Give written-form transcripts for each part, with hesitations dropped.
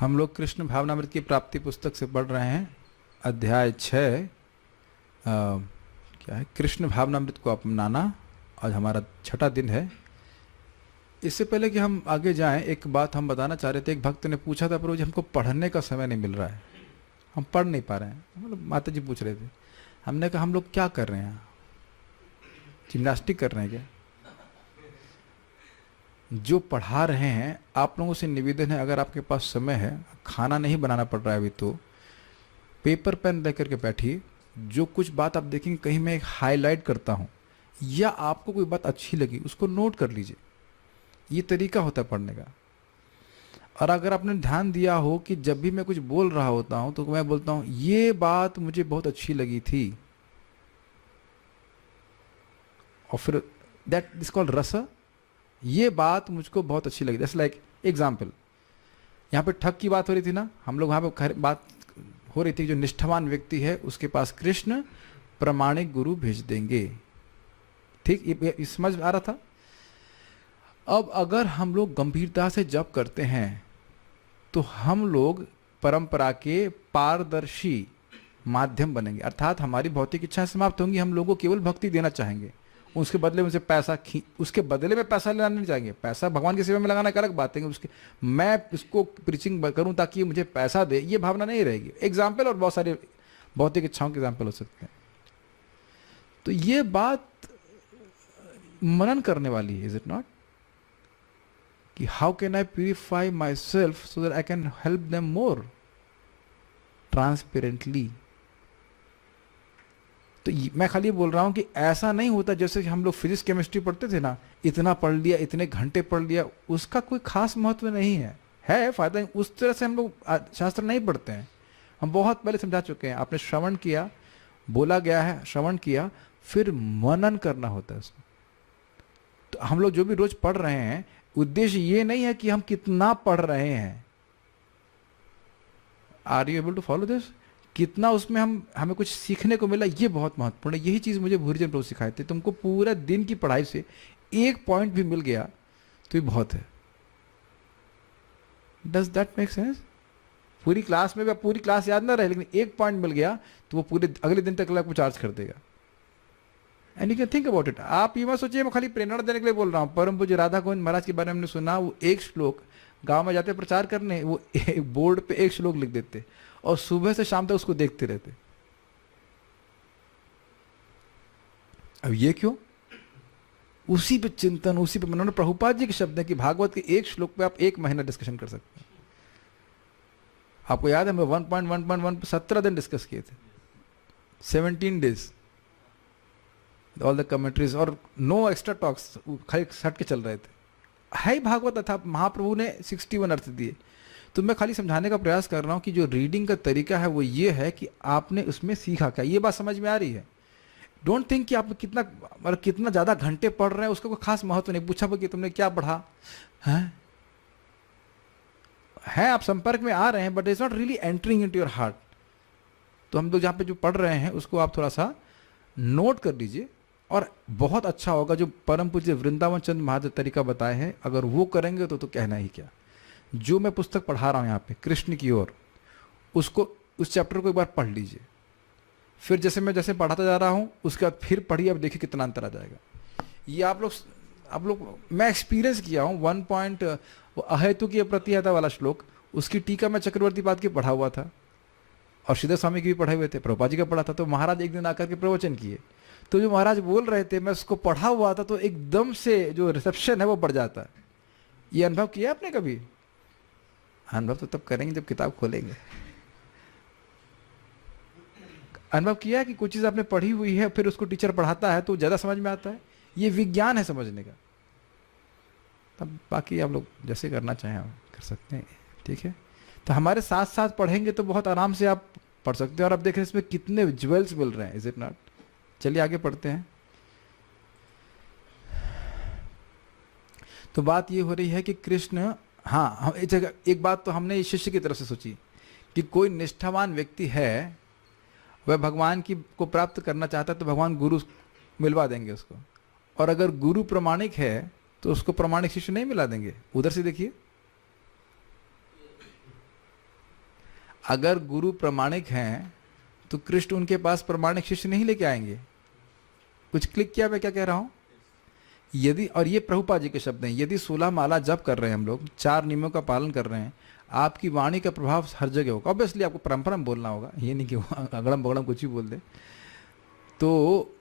हम लोग कृष्ण भावनामृत की प्राप्ति पुस्तक से पढ़ रहे हैं अध्याय 6। क्या है? कृष्ण भावनामृत को अपनाना। आज हमारा छठा दिन है। इससे पहले कि हम आगे जाएं, एक बात हम बताना चाह रहे थे। एक भक्त ने पूछा था, प्रभु जी हमको पढ़ने का समय नहीं मिल रहा है, हम पढ़ नहीं पा रहे हैं। मतलब माता जी पूछ रहे थे। हमने कहा हम लोग क्या कर रहे हैं, जिम्नास्टिक कर रहे हैं क्या? जो पढ़ा रहे हैं आप लोगों से निवेदन है, अगर आपके पास समय है, खाना नहीं बनाना पड़ रहा है अभी, तो पेपर पेन लेकर के बैठिए। जो कुछ बात आप देखेंगे, कहीं मैं एक हाईलाइट करता हूँ या आपको कोई बात अच्छी लगी उसको नोट कर लीजिए। ये तरीका होता है पढ़ने का। और अगर आपने ध्यान दिया हो कि जब भी मैं कुछ बोल रहा होता हूँ तो मैं बोलता हूँ ये बात मुझे बहुत अच्छी लगी थी, और फिर दैट इज कॉल्ड रस। ये बात मुझको बहुत अच्छी लगी। जैसे लाइक एग्जाम्पल, यहाँ पे ठग की बात हो रही थी ना, हम लोग वहाँ पे बात हो रही थी जो निष्ठावान व्यक्ति है उसके पास कृष्ण प्रमाणिक गुरु भेज देंगे। ठीक, ये समझ आ रहा था। अब अगर हम लोग गंभीरता से जप करते हैं तो हम लोग परंपरा के पारदर्शी माध्यम बनेंगे, अर्थात हमारी भौतिक इच्छाएं समाप्त होंगी। हम लोगों को केवल भक्ति देना चाहेंगे, उसके बदले में उनसे पैसा उसके बदले में पैसा लेना नहीं चाहेंगे। पैसा भगवान की सेवा में लगाना एक अलग बात है, उसके मैं इसको प्रीचिंग करूं ताकि ये मुझे पैसा दे, ये भावना नहीं रहेगी। एग्जाम्पल और बहुत सारे भौतिक इच्छाओं के एग्जाम्पल हो सकते हैं। तो ये बात मनन करने वाली है, इज इट नॉट? कि how can I purify my self so that I can help them more transparently. तो मैं खाली ये बोल रहा हूँ कि ऐसा नहीं होता जैसे कि हम लोग फिजिक्स केमिस्ट्री पढ़ते थे ना, इतना पढ़ लिया, इतने घंटे पढ़ लिया, उसका कोई खास महत्व नहीं है फायदा। उस तरह से हम लोग शास्त्र नहीं पढ़ते हैं। हम बहुत पहले समझा चुके हैं। आपने श्रवण किया, बोला गया है, श्रवण किया, फिर मनन करना होता है उसको। तो हम लोग जो भी रोज पढ़ रहे हैं, उद्देश्य ये नहीं है कि हम कितना पढ़ रहे हैं। Are you able to follow this? कितना उसमें हमें कुछ सीखने को मिला, ये बहुत महत्वपूर्ण है। यही चीज़ मुझे भूरिजन प्रभु सिखाए थे। तुमको पूरा दिन की पढ़ाई से एक पॉइंट भी मिल गया तो ये बहुत है। Does that make sense? पूरी क्लास में भी पूरी क्लास याद ना रहे, लेकिन एक पॉइंट मिल गया तो वो पूरे अगले दिन तक आपको चार्ज कर देगा। And you can think about it. आप ये मत सोचिए मैं खाली प्रेरणा देने के लिए बोल रहा हूँ। परम पूज्य राधा गोविंद महाराज के बारे में हमने सुना, वो एक श्लोक गांव में जाते प्रचार करने, वो एक बोर्ड पे एक श्लोक लिख देते और सुबह से शाम तक उसको देखते रहते। अब ये क्यों? उसी पे चिंतन, उसी पे मनन। प्रभुपाद जी के शब्द है कि भागवत के एक श्लोक पे आप एक महीना डिस्कशन कर सकते हैं। आपको याद है, मैं 1.1.1 17 दिन डिस्कस किए थे, 17 डेज, ऑल द कमेंट्रीज और नो एक्स्ट्रा टॉक्स, खाली सट के चल रहे थे। है ही भागवत था, महाप्रभु ने 61 अर्थ दिए। तो मैं खाली समझाने का प्रयास कर रहा हूँ कि जो रीडिंग का तरीका है वो ये है कि आपने उसमें सीखा क्या। ये बात समझ में आ रही है? डोंट थिंक कि आप कितना ज़्यादा घंटे पढ़ रहे हैं उसका कोई खास महत्व नहीं। पूछा कि तुमने क्या पढ़ा है आप संपर्क में आ रहे हैं, but it's not really entering into your heart. तो हम लोग जहाँ पे जो पढ़ रहे हैं उसको आप थोड़ा सा नोट कर लीजिए, और बहुत अच्छा होगा। जो परम पूज्य वृंदावन चंद्र महाराज तरीका बताए हैं, अगर वो करेंगे तो कहना ही क्या। जो मैं पुस्तक पढ़ा रहा हूँ यहाँ पे कृष्ण की ओर, उसको उस चैप्टर को एक बार पढ़ लीजिए, फिर जैसे पढ़ाता जा रहा हूँ उसके बाद फिर पढ़िए। अब देखिए कितना अंतर आ जाएगा। ये आप लोग मैं एक्सपीरियंस किया हूँ। 1 पॉइंट अहेतु की अप्रतिहता वाला श्लोक, उसकी टीका मैं चक्रवर्ती पाद की पढ़ा हुआ था और श्रीधर स्वामी की भी पढ़े हुए थे, प्रभुपाद जी का पढ़ा था। तो महाराज एक दिन आकर के प्रवचन किए, तो जो महाराज बोल रहे थे मैं उसको पढ़ा हुआ था, तो एकदम से जो रिसेप्शन है वो बढ़ जाता है। ये अनुभव किया आपने कभी? अनुभव तो तब करेंगे जब किताब खोलेंगे। अनुभव किया कि कुछ चीज़ आपने पढ़ी हुई है, फिर उसको टीचर पढ़ाता है तो ज़्यादा समझ में आता है। ये विज्ञान है समझने का। तब बाकी आप लोग जैसे करना चाहें आप कर सकते हैं, ठीक है? तो हमारे साथ साथ पढ़ेंगे तो बहुत आराम से आप पढ़ सकते हैं। और आप देख रहे हैं इसमें कितने ज्वेल्स मिल रहे हैं, इज इट नॉट? चलिए आगे पढ़ते हैं। तो बात ये हो रही है कि कृष्ण, हाँ, हम एक बात तो हमने शिष्य की तरफ से सोची कि कोई निष्ठावान व्यक्ति है, वह भगवान की को प्राप्त करना चाहता है तो भगवान गुरु मिलवा देंगे उसको। और अगर गुरु प्रमाणिक है तो उसको प्रमाणिक शिष्य नहीं मिला देंगे। उधर से देखिए, अगर गुरु प्रमाणिक हैं तो कृष्ण उनके पास प्रमाणिक शिष्य नहीं लेके आएंगे। कुछ क्लिक किया मैं क्या कह रहा हूँ? यदि, और ये प्रभुपाद जी के शब्द हैं, यदि 16 माला जप कर रहे हैं हम लोग, 4 नियमों का पालन कर रहे हैं, आपकी वाणी का प्रभाव हर जगह होगा। ऑब्वियसली आपको परंपरा में बोलना होगा, ये नहीं कि अगड़म बगड़म कुछ ही बोल दे। तो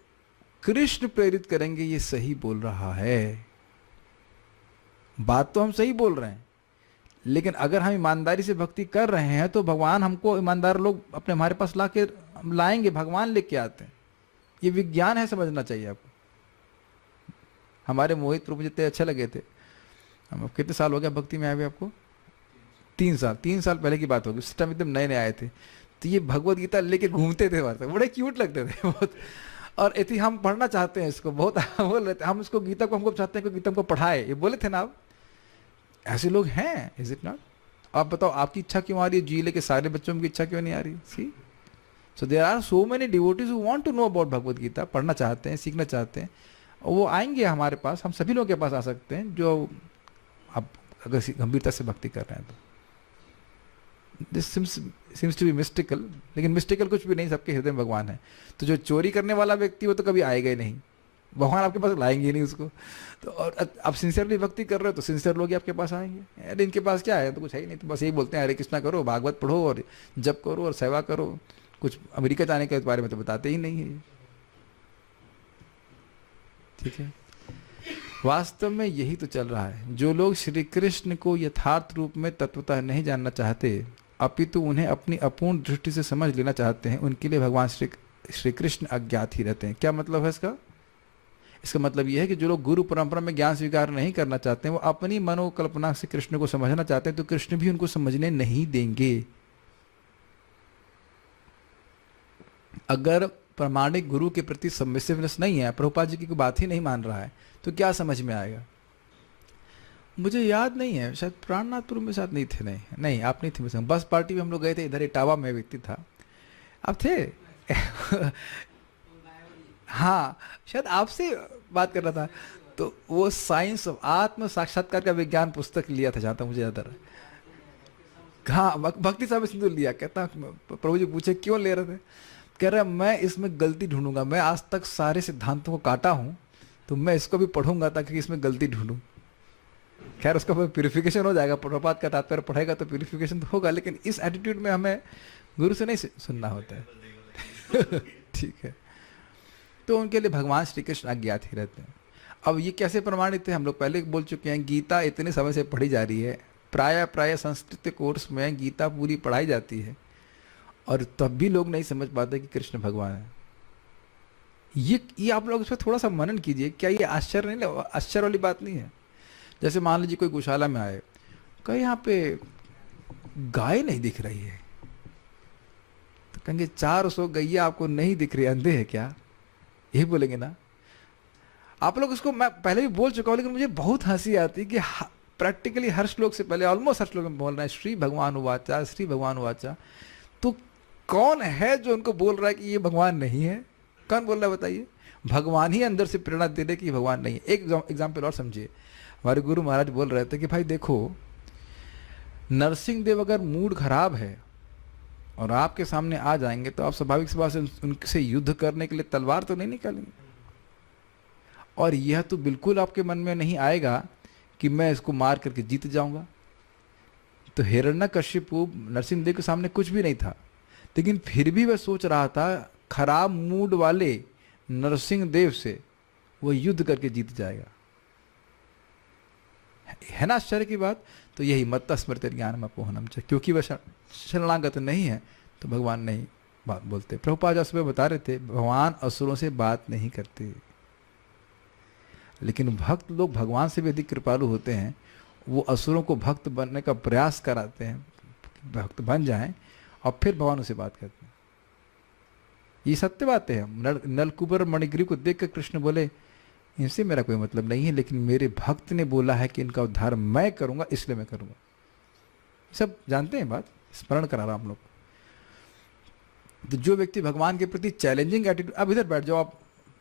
कृष्ण प्रेरित करेंगे ये सही बोल रहा है, बात तो हम सही बोल रहे हैं, लेकिन अगर हम ईमानदारी से भक्ति कर रहे हैं तो भगवान हमको ईमानदार लोग अपने हमारे पास ला के लाएंगे, भगवान लेके आते हैं। ये विज्ञान है, समझना चाहिए आपको। हमारे मोहित प्रभु जितने अच्छे लगे थे, हम कितने साल हो गया भक्ति में आए हुए आपको? 3 साल पहले की बात होगी, उस टाइम एकदम नए नए आए थे। तो ये भगवत गीता लेके घूमते थे वहाँ, बड़े क्यूट लगते थे बहुत। और इति हम पढ़ना चाहते हैं इसको बहुत बोल रहे थे हम, इसको गीता को हमको चाहते हैं कि गीता को पढ़ाए, ये बोले थे ना आप। ऐसे लोग हैं, इज इट नॉट? आप बताओ आपकी इच्छा क्यों आ रही है जी लेके, सारे बच्चों की इच्छा क्यों नहीं आ रही? See, so there are so many devotees who want to know about Bhagavad Gita, पढ़ना चाहते हैं, सीखना चाहते हैं, और वो आएंगे हमारे पास। हम सभी लोगों के पास आ सकते हैं जो आप अगर गंभीरता से भक्ति कर रहे हैं तो। This seems to be mystical, लेकिन मिस्टिकल कुछ भी नहीं, सबके हृदय में भगवान है। तो जो चोरी करने वाला व्यक्ति वो तो कभी आएगा ही नहीं, भगवान आपके पास लाएंगे ही नहीं उसको। तो और आप सिंसियरली भक्ति कर रहे हो तो सिंसियर लोग ही आपके पास आएंगे। अरे इनके पास क्या है, तो कुछ है ही नहीं, तो बस यही बोलते हैं हरे कृष्णा करो, भागवत पढ़ो और जप करो और सेवा करो, कुछ अमेरिका जाने के बारे में तो बताते ही नहीं है। ठीक है, वास्तव में यही तो चल रहा है। जो लोग श्री कृष्ण को यथार्थ रूप में तत्वतः नहीं जानना चाहते, अपितु उन्हें अपनी अपूर्ण दृष्टि से समझ लेना चाहते हैं, उनके लिए भगवान श्री कृष्ण अज्ञात ही रहते हैं। क्या मतलब है इसका? इसका मतलब यह है कि जो लोग गुरु परंपरा में ज्ञान स्वीकार नहीं करना चाहते हैं, वो अपनी मनोकल्पना से कृष्ण को समझना चाहते हैं, तो कृष्ण भी उनको समझने नहीं देंगे। अगर प्रामाणिक गुरु के प्रति सबमिसिवनेस नहीं है, प्रभुपाद जी की कोई बात ही नहीं मान रहा है, तो क्या समझ में आएगा? मुझे याद नहीं है, शायद प्राणनाथपुर में साथ नहीं थे। नहीं आप नहीं थे। बस पार्टी में हम लोग गए थे, इधर इटावा में व्यक्ति था, आप थे? हाँ शायद आपसे बात कर रहा था। तो वो साइंस ऑफ आत्म साक्षात्कार का विज्ञान पुस्तक लिया था, जहाँ तक मुझे याद आ रहा है। हाँ भक्ति साहब सिंधु लिया। कहता प्रभु जी पूछे क्यों ले रहे थे? कह रहा मैं इसमें गलती ढूंढूंगा, मैं आज तक सारे सिद्धांतों को काटा हूँ, तो मैं इसको भी पढ़ूंगा ताकि इसमें गलती ढूंढूं। खैर उसका प्यूरिफिकेशन हो जाएगा, प्रभुपाद का तात्पर्य पढ़ेगा तो प्यूरिफिकेशन तो होगा, लेकिन इस एटीट्यूड में हमें गुरु से नहीं सुनना होता है। ठीक है, तो उनके लिए भगवान श्री कृष्ण अज्ञात ही रहते हैं। अब ये कैसे प्रमाणित है? हम लोग पहले बोल चुके हैं, गीता इतने समय से पढ़ी जा रही है, प्राय संस्कृत कोर्स में गीता पूरी पढ़ाई जाती है, और तब भी लोग नहीं समझ पाते कि कृष्ण भगवान है। ये आप लोग इस पर थोड़ा सा मनन कीजिए, क्या ये आश्चर्य नहीं, आश्चर्य वाली बात नहीं है? जैसे मान लीजिए कोई गौशाला में आए, कहीं यहाँ पे गाय नहीं दिख रही है, तो कहेंगे 400 गैया आपको नहीं दिख रही, अंधे है क्या? यही बोलेंगे ना आप लोग। इसको मैं पहले भी बोल चुका हूँ, लेकिन मुझे बहुत हंसी आती है कि प्रैक्टिकली हर श्लोक से पहले, ऑलमोस्ट हर श्लोक में बोल रहे हैं श्री भगवान उवाचा, श्री भगवान उवाचा। तो कौन है जो उनको बोल रहा है कि ये भगवान नहीं है? कौन बोल रहा है बताइए? भगवान ही अंदर से प्रेरणा दे रहे कि भगवान नहीं है। एक एग्जाम्पल और समझिए, हमारे गुरु महाराज बोल रहे थे कि भाई देखो, नरसिंह देव अगर मूड खराब है और आपके सामने आ जाएंगे, तो आप स्वाभाविक सी बात से उनसे युद्ध करने के लिए तलवार तो नहीं निकालेंगे। और यह तो बिल्कुल आपके मन में नहीं आएगा कि मैं इसको मार करके जीत जाऊंगा। तो हिरण्यकशिपु नरसिंह देव के सामने कुछ भी नहीं था, लेकिन फिर भी वह सोच रहा था खराब मूड वाले नरसिंह देव से वो युद्ध करके जीत जाएगा। है ना आश्चर्य की बात? तो यही मत्त स्मृति ज्ञान में पोहनम चाहिए, क्योंकि वह शरणागत नहीं है तो भगवान नहीं बात बोलते। प्रभुपाद जी सुबह बता रहे थे, भगवान असुरों से बात नहीं करते, लेकिन भक्त लोग भगवान से भी अधिक कृपालु होते हैं। वो असुरों को भक्त बनने का प्रयास कराते हैं, भक्त बन जाएं, और फिर भगवान से बात करते हैं। ये सत्य बातें हैं। नलकुबर मणिग्रीव को देख कर कृष्ण बोले, इनसे मेरा कोई मतलब नहीं है, लेकिन मेरे भक्त ने बोला है कि इनका उद्धार मैं करूंगा, इसलिए मैं करूंगा। सब जानते हैं बात, स्मरण करा रहा हम लोग। तो जो व्यक्ति भगवान के प्रति चैलेंजिंग एटीट्यूड, अब इधर बैठ जाओ, आप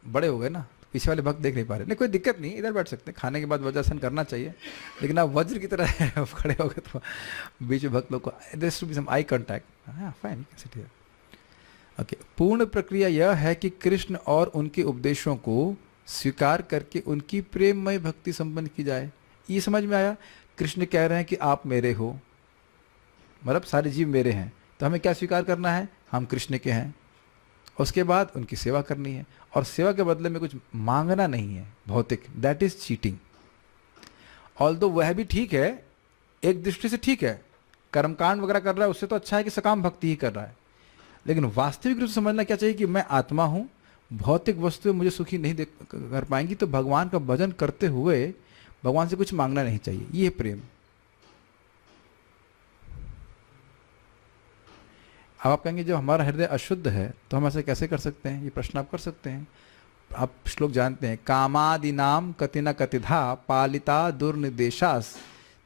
बड़े हो गए ना, पीछे वाले भक्त देख नहीं पा रहे, नहीं कोई दिक्कत नहीं, इधर बैठ सकते हैं, खाने के बाद वज्रासन करना चाहिए, लेकिन आप वज्र की तरह खड़े हो गए तो बीच में भक्त लोग को there should be some eye contact. हाँ फाइन, सिट हियर। ओके, पूर्ण प्रक्रिया यह है कि कृष्ण और उनके उपदेशों को स्वीकार करके उनकी प्रेममय भक्ति संपन्न की जाए। ये समझ में आया? कृष्ण कह रहे हैं कि आप मेरे हो, मतलब सारे जीव मेरे हैं, तो हमें क्या स्वीकार करना है? हम कृष्ण के हैं। उसके बाद उनकी सेवा करनी है, और सेवा के बदले में कुछ मांगना नहीं है भौतिक, दैट इज चीटिंग। ऑल्दो वह भी ठीक है, एक दृष्टि से ठीक है, कर्मकांड वगैरह कर रहा है उससे तो अच्छा है कि सकाम भक्ति ही कर रहा है, लेकिन वास्तविक रूप से समझना क्या चाहिए कि मैं आत्मा हूं, भौतिक वस्तुएं मुझे सुखी नहीं कर पाएंगी, तो भगवान का भजन करते हुए भगवान से कुछ मांगना नहीं चाहिए। ये प्रेम। अब आप कहेंगे जब हमारा हृदय अशुद्ध है तो हम ऐसे कैसे कर सकते हैं? ये प्रश्न आप कर सकते हैं। आप श्लोक जानते हैं, कामादिनाम कतिना कतिधा पालिता दुर्निदेशास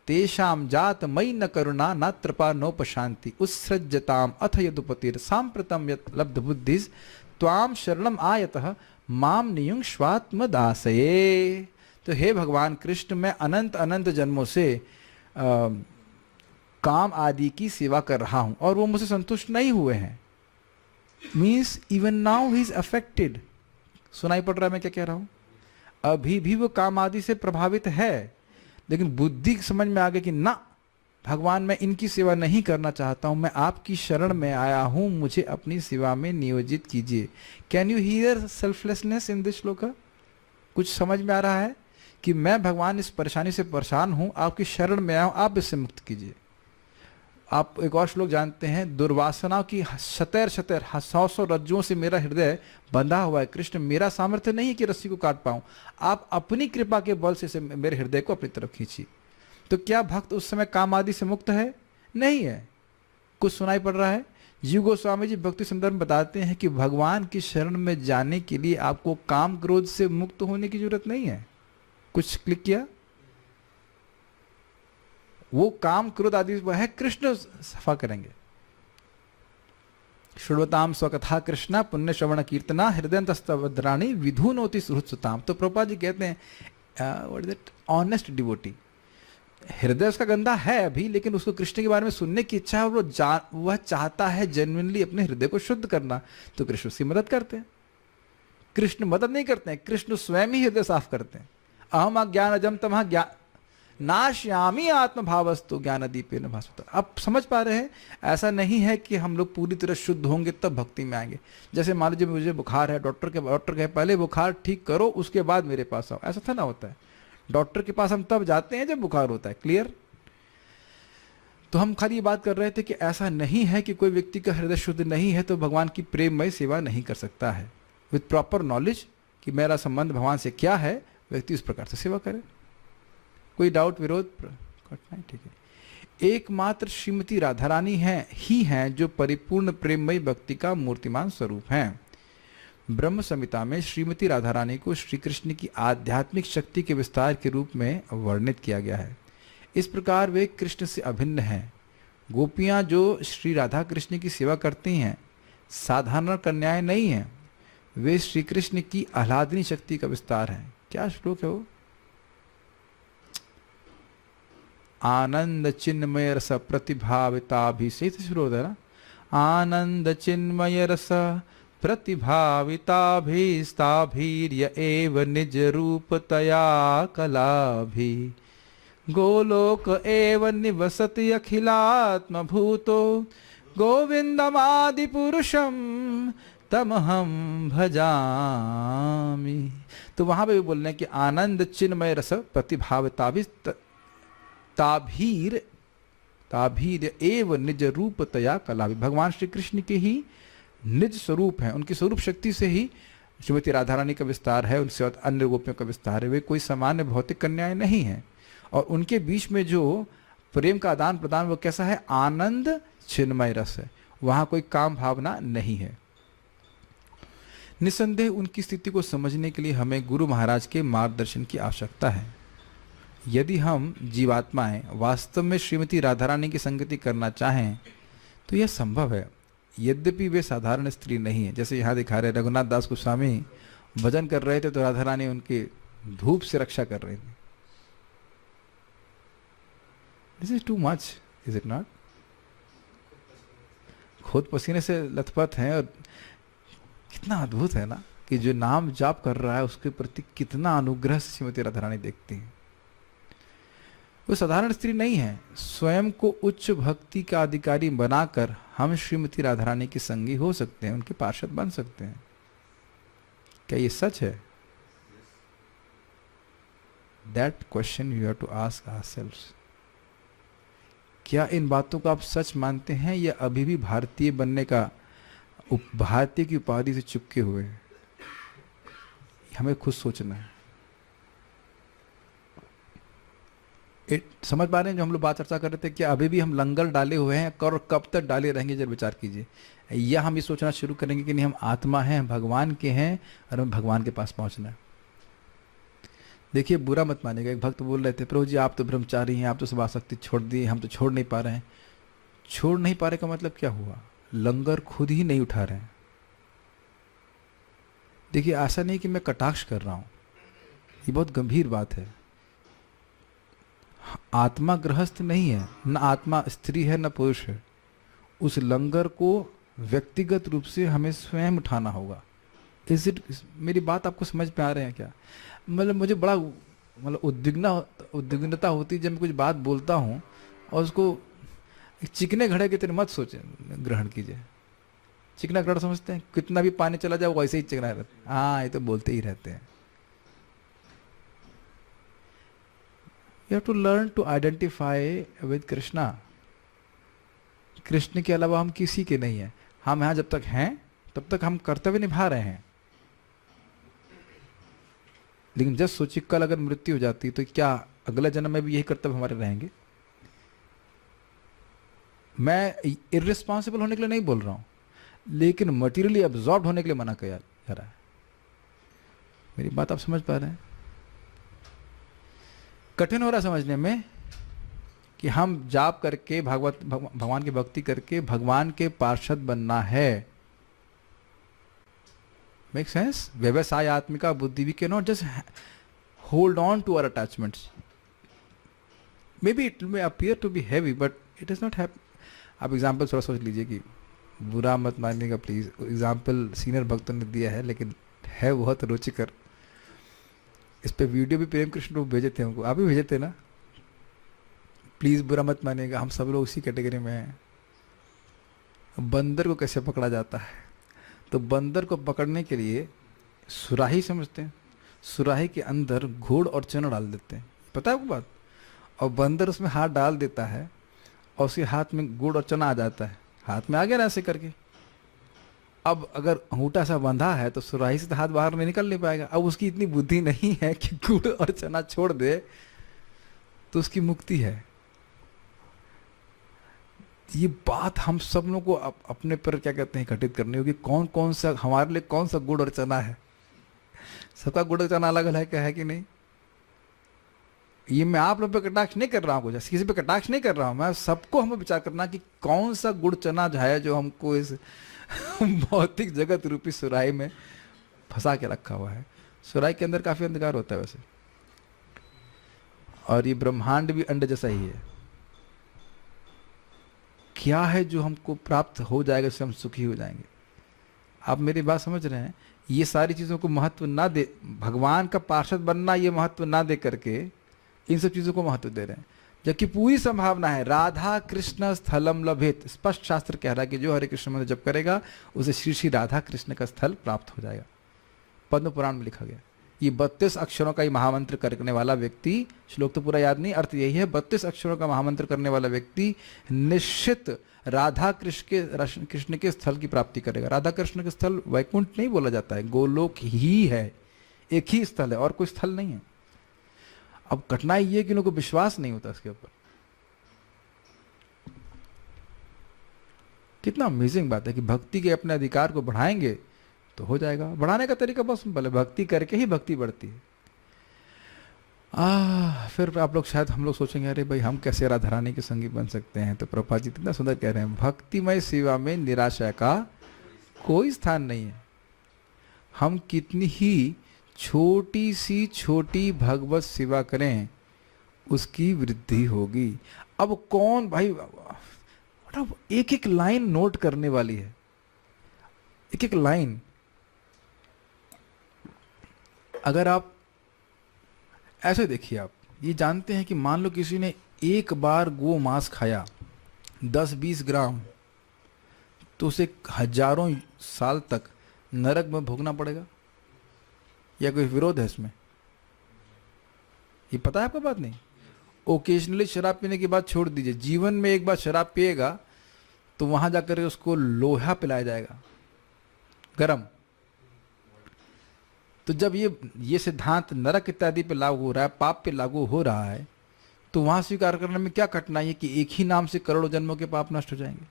तेषाम जात मयि न करुणा न कृपा नोपशांति उत्सृज्यताम अथ यदुपतिर सांप्रतम यत् लब्ध बुद्धिस त्वाम शरणम आयतः माम नियुंक्ष्वात्मदासये। तो हे भगवान कृष्ण, मैं अनंत अनंत जन्मों से काम आदि की सेवा कर रहा हूं और वो मुझसे संतुष्ट नहीं हुए हैं। Means even now he is affected. सुनाई पड़ रहा है मैं क्या कह रहा हूं? अभी भी वो काम आदि से प्रभावित है, लेकिन बुद्धि समझ में आ गई कि ना भगवान मैं इनकी सेवा नहीं करना चाहता हूं, मैं आपकी शरण में आया हूं, मुझे अपनी सेवा में नियोजित कीजिए। Can you here selflessness in this श्लोक? कुछ समझ में आ रहा है कि मैं भगवान इस परेशानी से परेशान हूं, आपकी शरण में आया हूं, आप इससे मुक्त कीजिए। आप एक और श्लोक जानते हैं, दुर्वासनाओं की शतैर शतैर 100 रज्जुओं से मेरा हृदय बंधा हुआ है, कृष्ण मेरा सामर्थ्य नहीं है कि रस्सी को काट पाऊं, आप अपनी कृपा के बल से मेरे हृदय को अपनी तरफ खींचिए। तो क्या भक्त उस समय काम आदि से मुक्त है? नहीं है। कुछ सुनाई पड़ रहा है? जीव गोस्वामी जी भक्ति संदर्भ में बताते हैं कि भगवान की शरण में जाने के लिए आपको काम क्रोध से मुक्त होने की जरूरत नहीं है। कुछ क्लिक किया? वो काम क्रोध आदि वह है, कृष्ण सफा करेंगे। श्रुणवताम स्वकथा कृष्णा पुण्य श्रवण कीर्तना हृदयंतस्तवद्राणी विधुनोति सुहृत्सुताम। तो प्रभुपाद जी कहते हैं what is it, honest devotee. हृदय उसका गंदा है अभी, लेकिन उसको कृष्ण के बारे में सुनने की इच्छा है और वह चाहता है जेन्युइनली अपने हृदय को शुद्ध करना, तो कृष्ण उसकी मदद करते हैं। कृष्ण मदद नहीं करते हैं, कृष्ण स्वयं ही हृदय साफ करते हैं। अहम अज्ञान अजम तमः ज्ञान नाश्यामी आत्मभावस्तु ज्ञान दीपेन भास्वता। आप समझ पा रहे हैं? ऐसा नहीं है कि हम लोग पूरी तरह शुद्ध होंगे तब भक्ति में आएंगे। जैसे मान लीजिए मुझे बुखार है, डॉक्टर कहे पहले बुखार ठीक करो उसके बाद मेरे पास आओ, ऐसा था ना होता है। डॉक्टर के पास हम तब जाते हैं जब बुखार होता है। क्लियर? तो हम खाली ये बात कर रहे थे कि ऐसा नहीं है कि कोई व्यक्ति का हृदय शुद्ध नहीं है तो भगवान की प्रेममय सेवा नहीं कर सकता है। विथ प्रॉपर नॉलेज कि मेरा संबंध भगवान से क्या है, व्यक्ति उस प्रकार से सेवा करे। कोई डाउट विरोध? नहीं, ठीक है। एकमात्र श्रीमती राधा रानी ही हैं जो परिपूर्ण प्रेममयी भक्ति का मूर्तिमान स्वरूप हैं। ब्रह्म संहिता में श्रीमती राधा रानी को श्री कृष्ण की आध्यात्मिक शक्ति के विस्तार के रूप में वर्णित किया गया है। इस प्रकार वे कृष्ण से अभिन्न हैं। गोपियां जो श्री राधा कृष्ण की सेवा करती हैं साधारण कन्याएं नहीं हैं, वे श्री कृष्ण की आह्लादनी शक्ति का विस्तार है। क्या श्लोक है वो? आनंद चिन्मय रस प्रतिभाविताभिषेक शुरू होता है ना, आनंद चिन्मय रस प्रतिभाविताभिस्ताभीर्य एव निज रूपतया कलाभि गोलोक एव निवसति अखिलात्म भूतो गोविंदमादि पुरुषम तमहम भजामि। तो वहां पे भी बोल रहे हैं कि आनंद चिन्मय रस ताभीर एव निज रूपतया कला। भगवान श्री कृष्ण के ही निज स्वरूप हैं, उनकी स्वरूप शक्ति से ही श्रीमती राधा रानी का विस्तार है, उनसे अन्य गोपियों का विस्तार है। वे कोई सामान्य भौतिक कन्याएं नहीं हैं, और उनके बीच में जो प्रेम का आदान प्रदान वो कैसा है? आनंद चिन्मय रस है, वहां कोई काम भावना नहीं है। निसंदेह उनकी स्थिति को समझने के लिए हमें गुरु महाराज के मार्गदर्शन की आवश्यकता है। यदि हम जीवात्माएं वास्तव में श्रीमती राधा रानी की संगति करना चाहें तो यह संभव है, यद्यपि वे साधारण स्त्री नहीं है। जैसे यहाँ दिखा रहे रघुनाथ दास गोस्वामी, भजन कर रहे थे तो राधा रानी उनकी धूप से रक्षा कर रही थी। This is too much, is it not? खुद पसीने से लथपथ हैं, और कितना अद्भुत है ना कि जो नाम जाप कर रहा है उसके प्रति कितना अनुग्रह से श्रीमती राधा रानी देखती हैं। वो साधारण स्त्री नहीं है, स्वयं को उच्च भक्ति का अधिकारी बनाकर हम श्रीमती राधा रानी की संगी हो सकते हैं, उनके पार्षद बन सकते हैं। क्या ये सच है? That question you have to ask ourselves. क्या इन बातों को आप सच मानते हैं, या अभी भी भारतीय बनने का, भारतीय की उपाधि से चिपके हुए हैं? हमें खुद सोचना है। समझ पा रहे हैं जो हम लोग बात चर्चा कर रहे थे, कि अभी भी हम लंगर डाले हुए हैं, और कब तक डाले रहेंगे, जब विचार कीजिए। या हम ये सोचना शुरू करेंगे कि नहीं, हम आत्मा हैं, भगवान के हैं, और हमें भगवान के पास पहुंचना है। देखिए, बुरा मत मानिएगा, एक भक्त बोल रहे थे, प्रभु जी आप तो ब्रह्मचारी हैं, आप तो सब आसक्ति छोड़ दी, हम तो छोड़ नहीं पा रहे हैं। छोड़ नहीं पा रहे का मतलब क्या हुआ? लंगर खुद ही नहीं उठा रहे हैं। देखिए, ऐसा नहीं कि मैं कटाक्ष कर रहा हूं, ये बहुत गंभीर बात है। आत्मा गृहस्थ नहीं है, न आत्मा स्त्री है, न पुरुष है। उस लंगर को व्यक्तिगत रूप से हमें स्वयं उठाना होगा। Is it? मेरी बात आपको समझ में आ रहे हैं क्या? मतलब मुझे बड़ा उद्विग्नता होती है जब मैं कुछ बात बोलता हूँ, और उसको चिकने घड़े की तरह मत सोचे, ग्रहण कीजिए। चिकना घड़ा समझते हैं? कितना भी पानी चला जाए वो ऐसे ही चिकना रहता है। हाँ, ये तो बोलते ही रहते हैं। You have to learn to identify with Krishna. Krishna के अलावा हम किसी के नहीं हैं। हम यहाँ जब तक हैं तब तक हम कर्तव्य निभा रहे हैं, लेकिन जब सोचिए कल अगर मृत्यु हो जाती तो क्या अगले जन्म में भी यही कर्तव्य हमारे रहेंगे? मैं इर्रिस्पॉन्सिबल होने के लिए नहीं बोल रहा हूँ, लेकिन मटीरियली एब्जॉर्ब होने के लिए मना किया जा रहा है। मेरी बात आप समझ पा रहे हैं? कठिन हो रहा है समझने में कि हम जाप करके भगवान की भक्ति करके भगवान के पार्षद बनना है। Make sense? व्यवसाय आत्मिका बुद्धि, we can not just hold on to our attachments. May be it may appear to be heavy, but it is not have. आप एग्जाम्पल थोड़ा सोच लीजिए, कि बुरा मत मानिएगा प्लीज। एग्जाम्पल सीनियर भक्तों ने दिया है, लेकिन है बहुत रुचिकर। इस पे वीडियो भी प्रेम कृष्ण को भेजे थे हमको, आप भी भेजे थे ना? प्लीज बुरा मत मानिएगा, हम सब लोग उसी कैटेगरी में हैं। बंदर को कैसे पकड़ा जाता है? तो बंदर को पकड़ने के लिए सुराही समझते हैं, सुराही के अंदर घोड़ और चना डाल देते हैं, पता है आपको बात? और बंदर उसमें हाथ डाल देता है, और उसके हाथ में गुड़ और चना आ जाता है। हाथ में आ गया ना ऐसे करके। अब अगर अंगूठा सा बंधा है तो सुराही से तो हाथ बाहर नहीं निकल नहीं पाएगा। अब उसकी इतनी बुद्धि नहीं है कि गुड़ और चना छोड़ दे तो उसकी मुक्ति है। ये बात हम सब लोगों को अपने पर क्या कहते हैं घटित करनी होगी। कौन कौन सा हमारे लिए कौन सा गुड़ और चना है? सबका गुड़ और चना अलग अलग है कि नहीं? ये मैं आप लोग पे कटाक्ष नहीं कर रहा हूँ, कुछ किसी पे कटाक्ष नहीं कर रहा हूँ। मैं सबको हमें विचार करना कि कौन सा गुड़ चना जो है जो हमको इस भौतिक जगत रूपी सुराही में फंसा के रखा हुआ है। सुराही के अंदर काफी अंधकार होता है वैसे, और ये ब्रह्मांड भी अंड जैसा ही है। क्या है जो हमको प्राप्त हो जाएगा, उससे हम सुखी हो जाएंगे? आप मेरी बात समझ रहे हैं? ये सारी चीजों को महत्व ना दे, भगवान का पार्षद बनना ये महत्व ना दे करके इन सब चीजों को महत्व दे रहे हैं, जबकि पूरी संभावना है राधा कृष्ण स्थलम लभेत। स्पष्ट शास्त्र कह रहा है कि जो हरे कृष्ण मंत्र जप करेगा उसे श्री श्री राधा कृष्ण का स्थल प्राप्त हो जाएगा। पद्म पुराण में लिखा गया। ये 32 अक्षरों का ही महामंत्र करने वाला व्यक्ति, श्लोक तो पूरा याद नहीं, अर्थ यही है, 32 अक्षरों का महामंत्र करने वाला व्यक्ति निश्चित राधा कृष्ण के स्थल की प्राप्ति करेगा। राधा कृष्ण के स्थल वैकुंठ नहीं बोला जाता है, गोलोक ही है, एक ही स्थल है और कोई स्थल नहीं है। अब कठिनाई ये कि लोगों को विश्वास नहीं होता इसके ऊपर। कितना अमेजिंग बात है कि भक्ति के अपने अधिकार को बढ़ाएंगे तो हो जाएगा। बढ़ाने का तरीका बहुत सिंपल है, भक्ति करके ही भक्ति बढ़ती है। फिर आप लोग शायद हम लोग सोचेंगे अरे भाई हम कैसे राधा रानी के संगी बन सकते हैं? तो प्रभुपाद जी इतना सुंदर कह रहे हैं, भक्तिमय सेवा में निराशा का कोई स्थान नहीं है। हम कितनी ही छोटी सी छोटी भगवत सेवा करें उसकी वृद्धि होगी। अब कौन भाई, मतलब एक एक लाइन नोट करने वाली है, एक एक लाइन। अगर आप ऐसे देखिए, आप ये जानते हैं कि मान लो किसी ने एक बार गो मांस खाया 10-20 ग्राम, तो उसे हजारों साल तक नरक में भोगना पड़ेगा, या कोई विरोध है इसमें? ये पता है आपको बात नहीं? ओकेजनली शराब पीने की बात छोड़ दीजिए, जीवन में एक बार शराब पिएगा तो वहां जाकर उसको लोहा पिलाया जाएगा गरम। तो जब ये सिद्धांत नरक इत्यादि पे लागू हो रहा है, पाप पे लागू हो रहा है, तो वहां स्वीकार करने में क्या कठिनाई है कि एक ही नाम से करोड़ों जन्मों के पाप नष्ट हो जाएंगे।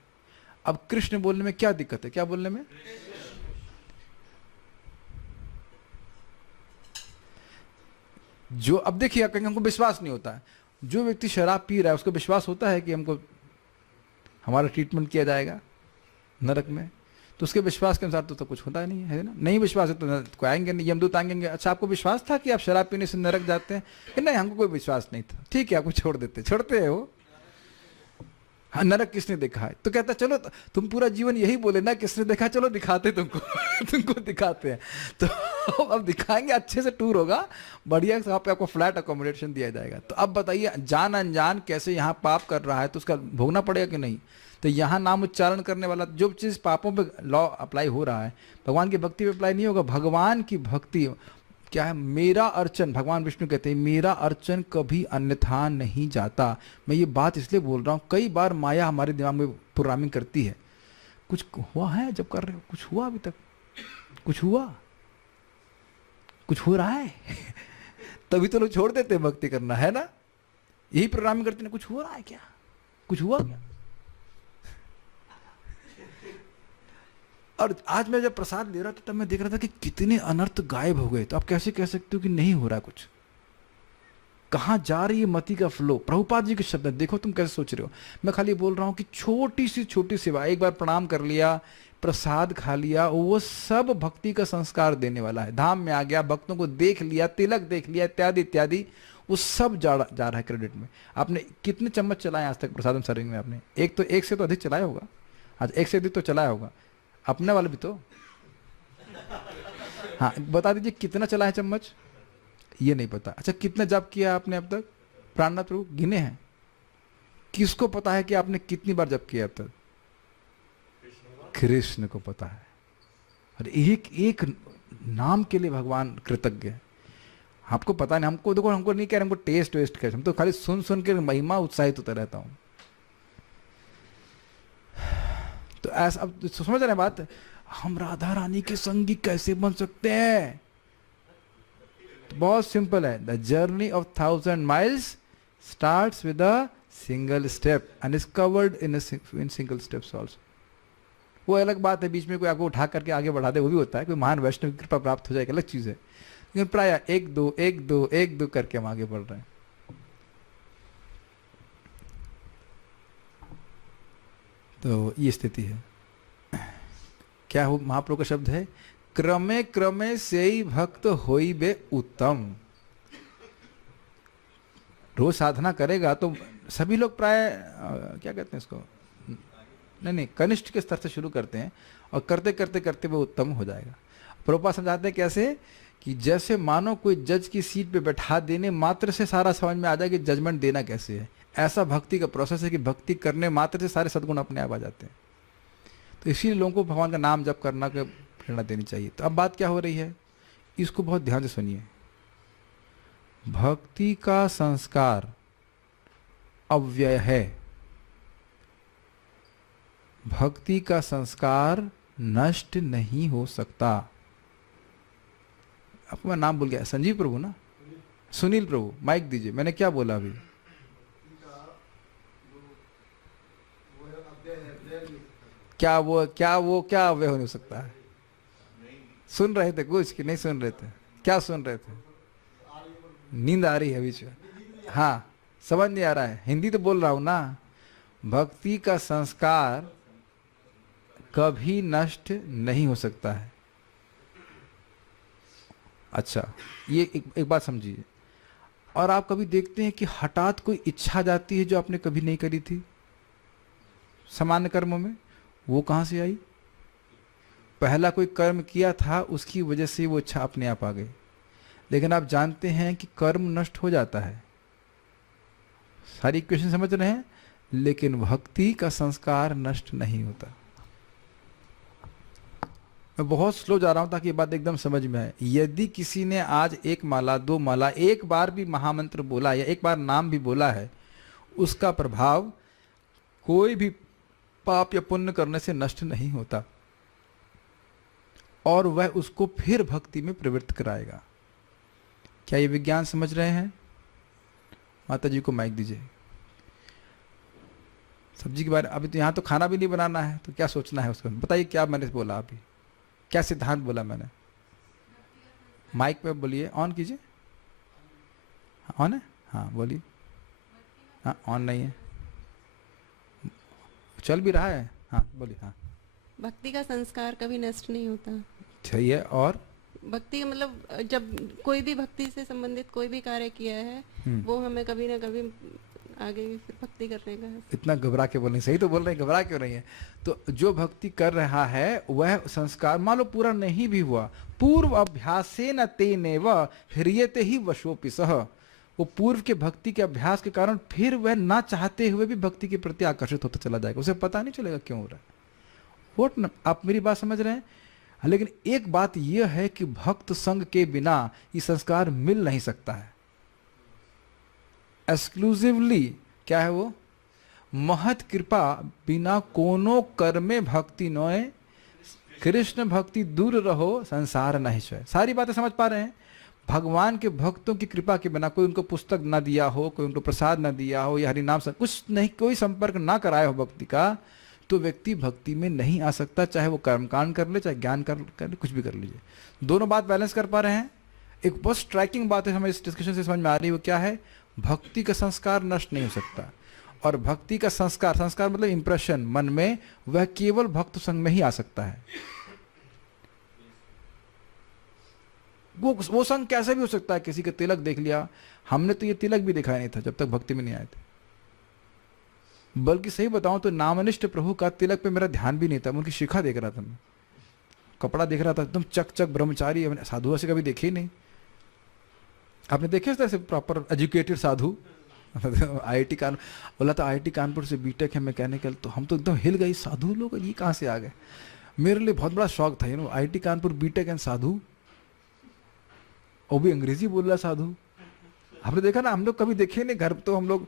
अब कृष्ण बोलने में क्या दिक्कत है? क्या बोलने में? जो अब देखिए, आप कहेंगे हमको विश्वास नहीं होता है। जो व्यक्ति शराब पी रहा है उसको विश्वास होता है कि हमको हमारा ट्रीटमेंट किया जाएगा नरक में, तो उसके विश्वास के अनुसार तो कुछ होता नहीं है ना। नहीं विश्वास है तो कोई आएंगे नहीं, यमदूत आएंगे। अच्छा, आपको विश्वास था कि आप शराब पीने से नरक जाते हैं? कि नहीं, हमको कोई विश्वास नहीं था। ठीक है, आपको छोड़ देते, छोड़ते हैं वो। हाँ, नरक किसने देखा है? तो कहता चलो तुम पूरा जीवन यही बोले ना किसने देखा, चलो दिखाते तुमको तुमको दिखाते हैं। तो अब दिखाएंगे, अच्छे से टूर होगा, बढ़िया से आपको फ्लैट अकोमोडेशन दिया जाएगा। तो अब बताइए, जान अनजान कैसे यहाँ पाप कर रहा है तो उसका भोगना पड़ेगा कि नहीं? तो यहाँ नाम उच्चारण करने वाला जो चीज़ पापों पे लॉ अप्लाई हो रहा है, भगवान की भक्ति पे अप्लाई नहीं होगा। भगवान की भक्ति क्या है? मेरा अर्चन, भगवान विष्णु कहते हैं मेरा अर्चन कभी अन्यथा नहीं जाता। मैं ये बात इसलिए बोल रहा हूँ, कई बार माया हमारे दिमाग में प्रोग्रामिंग करती है, कुछ हुआ है जब कर रहे हो, कुछ हुआ अभी तक, कुछ हुआ, कुछ हो रहा है तभी तो लोग छोड़ देते हैं भक्ति करना, है ना? यही प्रोग्रामिंग करते हैं, कुछ हो रहा है क्या, कुछ हुआ क्या? और आज मैं जब प्रसाद ले रहा था तब मैं देख रहा था कि कितने अनर्थ गायब हो गए। तो आप कैसे कह सकते हो कि नहीं हो रहा कुछ? कहां जा रही है मति का फ्लो? प्रभुपाद जी के शब्द देखो, तुम कैसे सोच रहे हो। मैं खाली बोल रहा हूं कि छोटी सी छोटी सेवा, एक बार प्रणाम कर लिया, प्रसाद खा लिया, वो सब भक्ति का संस्कार देने वाला है। धाम में आ गया, भक्तों को देख लिया, तिलक देख लिया, इत्यादि इत्यादि, वो सब जा रहा है क्रेडिट में। आपने कितने चम्मच चलाए आज तक प्रसादम सर्विंग में? आपने एक से तो अधिक चलाया होगा, आज एक से अधिक तो चलाया होगा, अपने वाले भी तो। हाँ, बता दीजिए कितना चला है चम्मच? ये नहीं पता। अच्छा, कितना जप किया आपने अब तक? प्राणनाथ प्रभु गिने हैं? किसको पता है कि आपने कितनी बार जप किया अब तक? कृष्ण को पता है। और एक एक नाम के लिए भगवान कृतज्ञ है। आपको पता नहीं, हमको देखो, हमको नहीं कह रहे हमको टेस्ट वेस्ट कर, हम तो खाली सुन सुन के महिमा उत्साहित होता रहता हूँ। तो ऐसा, अब समझ रहे हैं बात? हम राधा रानी के संगी कैसे बन सकते हैं? तो बहुत सिंपल है, the journey of 1000 miles starts with a single step and is covered in single steps also. वो अलग बात है, बीच में कोई आपको उठा करके आगे बढ़ा दे, वो भी होता है, कोई महान वैष्णव की कृपा प्राप्त हो जाए, अलग चीज है। लेकिन प्राय 1-2 1-2 1-2 करके हम आगे बढ़ रहे हैं। तो ये स्थिति है। क्या हो? महाप्रभु का शब्द है, क्रमे क्रमे से ही भक्त होई बे उत्तम। रोज साधना करेगा तो सभी लोग प्राय क्या कहते हैं इसको, नहीं, कनिष्ठ के स्तर से शुरू करते हैं और करते करते करते वो उत्तम हो जाएगा। प्रभुपाद समझाते हैं कैसे, कि जैसे मानो कोई जज की सीट पे बैठा देने मात्र से सारा समझ में आ जाए कि जजमेंट देना कैसे है। ऐसा भक्ति का प्रोसेस है कि भक्ति करने मात्र से सारे सद्गुण अपने आप आ जाते हैं। तो इसीलिए लोगों को भगवान का नाम जप करना की प्रेरणा देनी चाहिए। तो अब बात क्या हो रही है, इसको बहुत ध्यान से सुनिए। भक्ति का संस्कार अव्यय है, भक्ति का संस्कार नष्ट नहीं हो सकता। आपको मैं नाम भूल गया, संजीव प्रभु ना, सुनील प्रभु, माइक दीजिए। मैंने क्या बोला अभी? क्या अव्यय हो नहीं सकता है? सुन रहे थे कुछ कि नहीं सुन रहे थे? क्या सुन रहे थे? नींद आ रही है बीच में? हाँ, समझ नहीं आ रहा है, हिंदी तो बोल रहा हूं ना। भक्ति का संस्कार कभी नष्ट नहीं हो सकता है। अच्छा, ये एक बात समझिए। और आप कभी देखते हैं कि हठात कोई इच्छा जाती है जो आपने कभी नहीं करी थी सामान्य कर्मों में, वो कहाँ से आई? पहला कोई कर्म किया था, उसकी वजह से वो इच्छा अपने आप आ गई। लेकिन आप जानते हैं कि कर्म नष्ट हो जाता है, सारी इक्वेशन समझ रहे हैं, लेकिन भक्ति का संस्कार नष्ट नहीं होता। मैं बहुत स्लो जा रहा हूं ताकि ये बात एकदम समझ में आए। यदि किसी ने आज 1 माला 2 माला, एक बार भी महामंत्र बोला या एक बार नाम भी बोला है, उसका प्रभाव कोई भी पाप या पुण्य करने से नष्ट नहीं होता, और वह उसको फिर भक्ति में प्रवृत्त कराएगा। क्या ये विज्ञान समझ रहे हैं? माता जी को माइक दीजिए। सब्जी के बारे, अभी तो यहाँ तो खाना भी नहीं बनाना है, तो क्या सोचना है उसको? बताइए क्या मैंने बोला, अभी क्या सिद्धांत बोला मैंने? माइक पे बोलिए, ऑन कीजिए। ऑन है? हाँ बोलिए। हाँ ऑन नहीं है, चल भी रहा है। हाँ बोलिए। हाँ, भक्ति का संस्कार कभी नष्ट नहीं होता। सही है। और भक्ति का मतलब जब कोई भी भक्ति से संबंधित कोई भी कार्य किया है, वो हमें कभी ना कभी आगे फिर भक्ति करने का। इतना घबरा के बोल रही, सही तो बोल रहे हैं, घबरा क्यों रही है? तो जो भक्ति कर रहा है वह संस्कार मान लो पूरा नहीं भी हुआ, पूर्व अभ्यासे न तेनेव ह्रियते ही वशोपि सह, वो पूर्व के भक्ति के अभ्यास के कारण फिर वह ना चाहते हुए भी भक्ति के प्रति आकर्षित होता चला जाएगा, उसे पता नहीं चलेगा क्यों हो रहा है। वोट, आप मेरी बात समझ रहे हैं? लेकिन एक बात यह है कि भक्त संग के बिना ये संस्कार मिल नहीं सकता है। एक्सक्लूसिवली क्या है वो? महत कृपा बिना कोनो कर्मे भक्ति नोए, कृष्ण भक्ति दूर रहो संसार नहीं सोए। सारी बातें समझ पा रहे हैं? भगवान के भक्तों की कृपा के बिना, कोई उनको पुस्तक ना दिया हो, कोई उनको प्रसाद ना दिया हो, या हरिनाम से कुछ नहीं, कोई संपर्क ना कराया हो भक्ति का, तो व्यक्ति भक्ति में नहीं आ सकता, चाहे वो कर्मकांड कर ले, चाहे ज्ञान कर ले, कुछ भी कर लीजिए। दोनों बात बैलेंस कर पा रहे हैं? एक बहुत स्ट्राइकिंग बात है, हमें इस डिस्कशन से समझ में आ रही है, वो क्या है? भक्ति का संस्कार नष्ट नहीं हो सकता, और भक्ति का संस्कार, संस्कार मतलब इंप्रेशन मन में, वह केवल भक्त संग में ही आ सकता है। वो संग कैसे भी हो सकता है? किसी का तिलक देख लिया, हमने तो ये तिलक भी दिखाया नहीं था जब तक भक्ति में नहीं आए थे, बल्कि सही बताऊं तो नामनिष्ठ प्रभु का तिलक पे मेरा ध्यान भी नहीं था, मैं उनकी शिखा देख रहा था, मैं कपड़ा देख रहा था, एकदम चक चक ब्रह्मचारी, साधु ऐसे कभी देखे ही नहीं। आपने देखे ऐसे प्रॉपर एजुकेटेड साधु? आईआईटी कानपुर बोला था, आईआईटी कानपुर से बीटेक है मैकेनिकल, तो हम तो एकदम हिल गए, साधु लोग ये कहाँ से आ गए? मेरे लिए बहुत बड़ा शौक था, आईआईटी कानपुर बीटेक एंड साधु, वो भी अंग्रेजी बोल रहा साधु। आपने देखा ना, हम लोग कभी देखे नहीं, घर तो हम लोग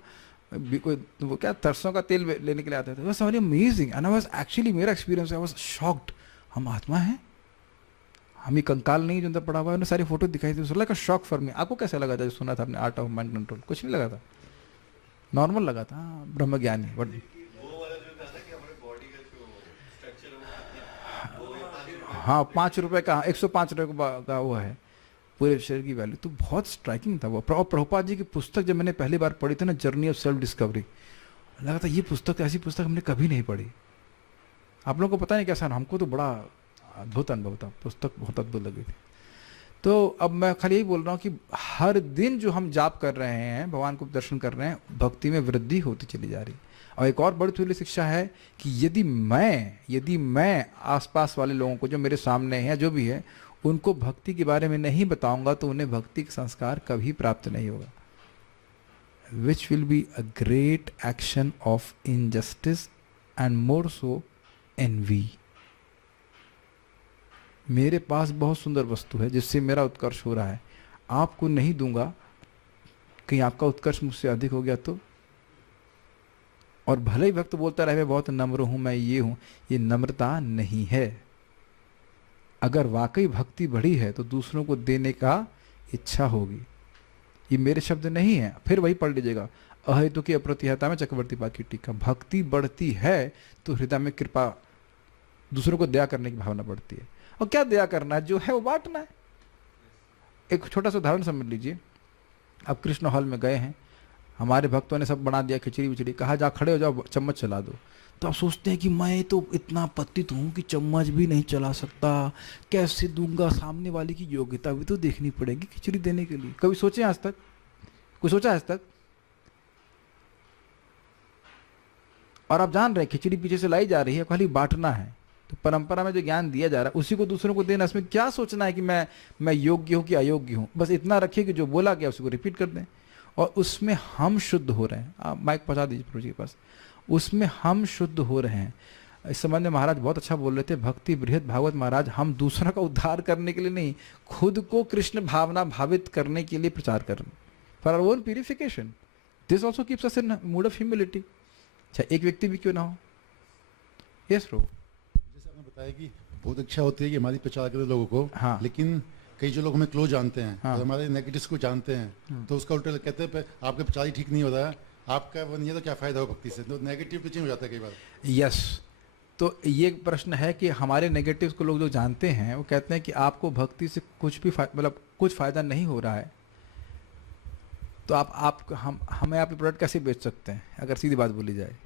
कोई वो क्या सरसों का तेल लेने के लिए आते थे, was very amazing and I was actually, मेरा एक्सपीरियंस आई वाज शॉक्ड, हम आत्मा हैं, हम ये कंकाल नहीं जो अंदर पड़ा हुआ है। उन्हें सारी फोटो दिखाई थी, like a shock for me. आपको कैसा लगा था जो सुना था आपने आर्ट ऑफ माइंड कंट्रोल? कुछ नहीं लगा था, नॉर्मल लगा था, ब्रह्म ज्ञानी। बट हाँ, 5 रुपए का, 105 रुपए का वो है पूरे शरीर की वैल्यू, तो बहुत स्ट्राइकिंग था वो। प्रभुपाद जी की पुस्तक जब मैंने पहली बार पढ़ी थी ना, जर्नी ऑफ सेल्फ डिस्कवरी, लगा था ये पुस्तक, ऐसी पुस्तक हमने कभी नहीं पढ़ी। आप लोगों को पता नहीं कैसा, हमको तो बड़ा अद्भुत अनुभव था, पुस्तक बहुत अद्भुत लगी थी। तो अब मैं खाली यही बोल रहा हूँ कि हर दिन जो हम जाप कर रहे हैं, भगवान को दर्शन कर रहे हैं, भक्ति में वृद्धि होती चली जा रही। और एक और बड़ी थोड़ी शिक्षा है कि यदि मैं आसपास वाले लोगों को, जो मेरे सामने हैं, जो भी है, उनको भक्ति के बारे में नहीं बताऊंगा, तो उन्हें भक्ति का संस्कार कभी प्राप्त नहीं होगा, which will be a great action of injustice and more so envy. मेरे पास बहुत सुंदर वस्तु है जिससे मेरा उत्कर्ष हो रहा है, आपको नहीं दूंगा, कहीं आपका उत्कर्ष मुझसे अधिक हो गया तो? और भले ही भक्त बोलता रहे मैं बहुत नम्र हूं, मैं ये हूं, ये नम्रता नहीं है। अगर वाकई भक्ति बढ़ी है तो दूसरों को देने का इच्छा होगी। ये मेरे शब्द नहीं है, फिर वही पढ़ लीजिएगा, अहेतु की अप्रतिहता में चक्रवर्ती पाद की टीका। भक्ति बढ़ती है तो हृदय में कृपा, दूसरों को दया करने की भावना बढ़ती है। और क्या दया करना है? जो है वो बांटना है। एक छोटा सा उदाहरण समझ लीजिए, अब कृष्ण हॉल में गए हैं, हमारे भक्तों ने सब बना दिया, खिचड़ी विचड़ी, कहा जा खड़े हो जाओ, चम्मच चला दो, तो आप सोचते हैं कि मैं तो इतना पतित हूँ कि चम्मच भी नहीं चला सकता, कैसे दूंगा, सामने वाले की योग्यता भी तो देखनी पड़ेगी खिचड़ी देने के लिए। कभी सोचे आज तक? कुछ सोचा आज तक? और आप जान रहे हैं खिचड़ी पीछे से लाई जा रही है, खाली बांटना है। तो परंपरा में जो ज्ञान दिया जा रहा है उसी को दूसरों को देना, इसमें क्या सोचना है कि मैं योग्य हूँ कि अयोग्य हूँ। बस इतना रखिए कि जो बोला गया उसको रिपीट कर दें, और उसमें हम शुद्ध हो रहे हैं। आप माइक पहुँचा दीजिए प्रभु जी के पास। उसमें हम शुद्ध हो रहे हैं। इस संबंध में महाराज बहुत अच्छा बोल रहे थे, भक्ति बृहद भागवत महाराज, हम दूसरा का उद्धार करने के लिए नहीं, खुद को कृष्ण भावना भावित करने के लिए प्रचार कर रहे हैं, for our own purification. This also keeps us in mood of humility. चाहे एक व्यक्ति भी क्यों ना हो। यस रो, जैसे आपने बताया कि बहुत अच्छा होती है कि हमारी प्रचार करें लोगों को, हाँ। लेकिन कई जो लोग हमें क्लोज जानते हैं, हाँ। तो हमारे नेगेटिव्स को जानते हैं, तो उसका उल्टा कहते हैं आपका प्रचार ही ठीक नहीं हो रहा है, आपका वो नहीं है तो क्या फायदा हो भक्ति से, तो नेगेटिव पिचिंग हो जाता है कई बार। यस, तो ये प्रश्न है कि हमारे नेगेटिव्स को लोग जो जानते हैं वो कहते हैं कि आपको भक्ति से कुछ भी मतलब कुछ फायदा नहीं हो रहा है, तो हमें आपके प्रोडक्ट कैसे बेच सकते हैं, अगर सीधी बात बोली जाए।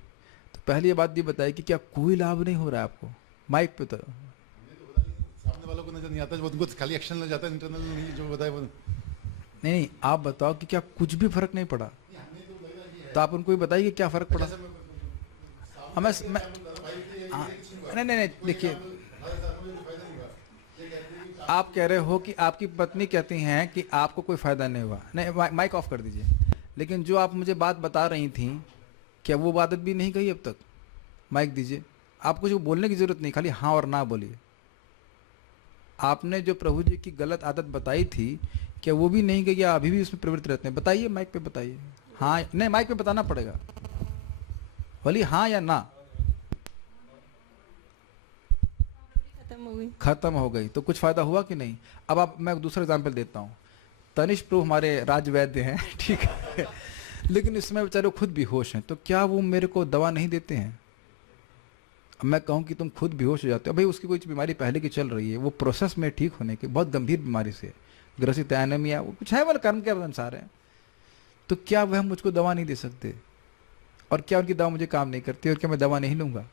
तो पहली ये बात ये बताइए कि क्या कोई लाभ नहीं हो रहा है आपको? माइक पे तो सामने वालों को नजर नहीं आता, वो उनको खाली एक्शन लग जाता है, इंटरनल नहीं जो बताए वो। नहीं, आप बताओ कि क्या कुछ भी फर्क नहीं पड़ा? तो आप उनको भी बताइए कि क्या फर्क पड़ा। नहीं, देखिए, आप कह रहे हो कि आपकी पत्नी कहती हैं कि आपको कोई फायदा नहीं हुआ। नहीं, माइक ऑफ कर दीजिए। लेकिन जो आप मुझे बात बता रही थी, क्या वो बात भी नहीं कही अब तक? माइक दीजिए। आपको जो बोलने की जरूरत नहीं, खाली हाँ और ना बोलिए। आपने जो प्रभु जी की गलत आदत बताई थी, क्या वो भी नहीं गई, या अभी भी उसमें प्रवृत्त रहते हैं? बताइए, माइक पे बताइए। हाँ, नहीं, माइक पे बताना पड़ेगा, बोलिए हाँ या ना। खत्म हो गई तो कुछ फायदा हुआ कि नहीं? अब आप, मैं दूसरा एग्जाम्पल देता हूँ। तनिष्क प्रभु हमारे राज वैद्य हैं, ठीक है, लेकिन इसमें बेचारे खुद बेहोश हैं, तो क्या वो मेरे को दवा नहीं देते हैं? अब मैं कहूँ कि तुम खुद बेहोश हो जाते हो, भाई उसकी कोई बीमारी पहले की चल रही है, वो प्रोसेस में ठीक होने की, बहुत गंभीर बीमारी से ग्रसित है, एनीमिया, वो कुछ है, वाला कर्म के अनुसार है, तो क्या वह मुझको दवा नहीं दे सकते? और क्या उनकी दवा मुझे काम नहीं करती, और क्या मैं दवा नहीं लूँगा?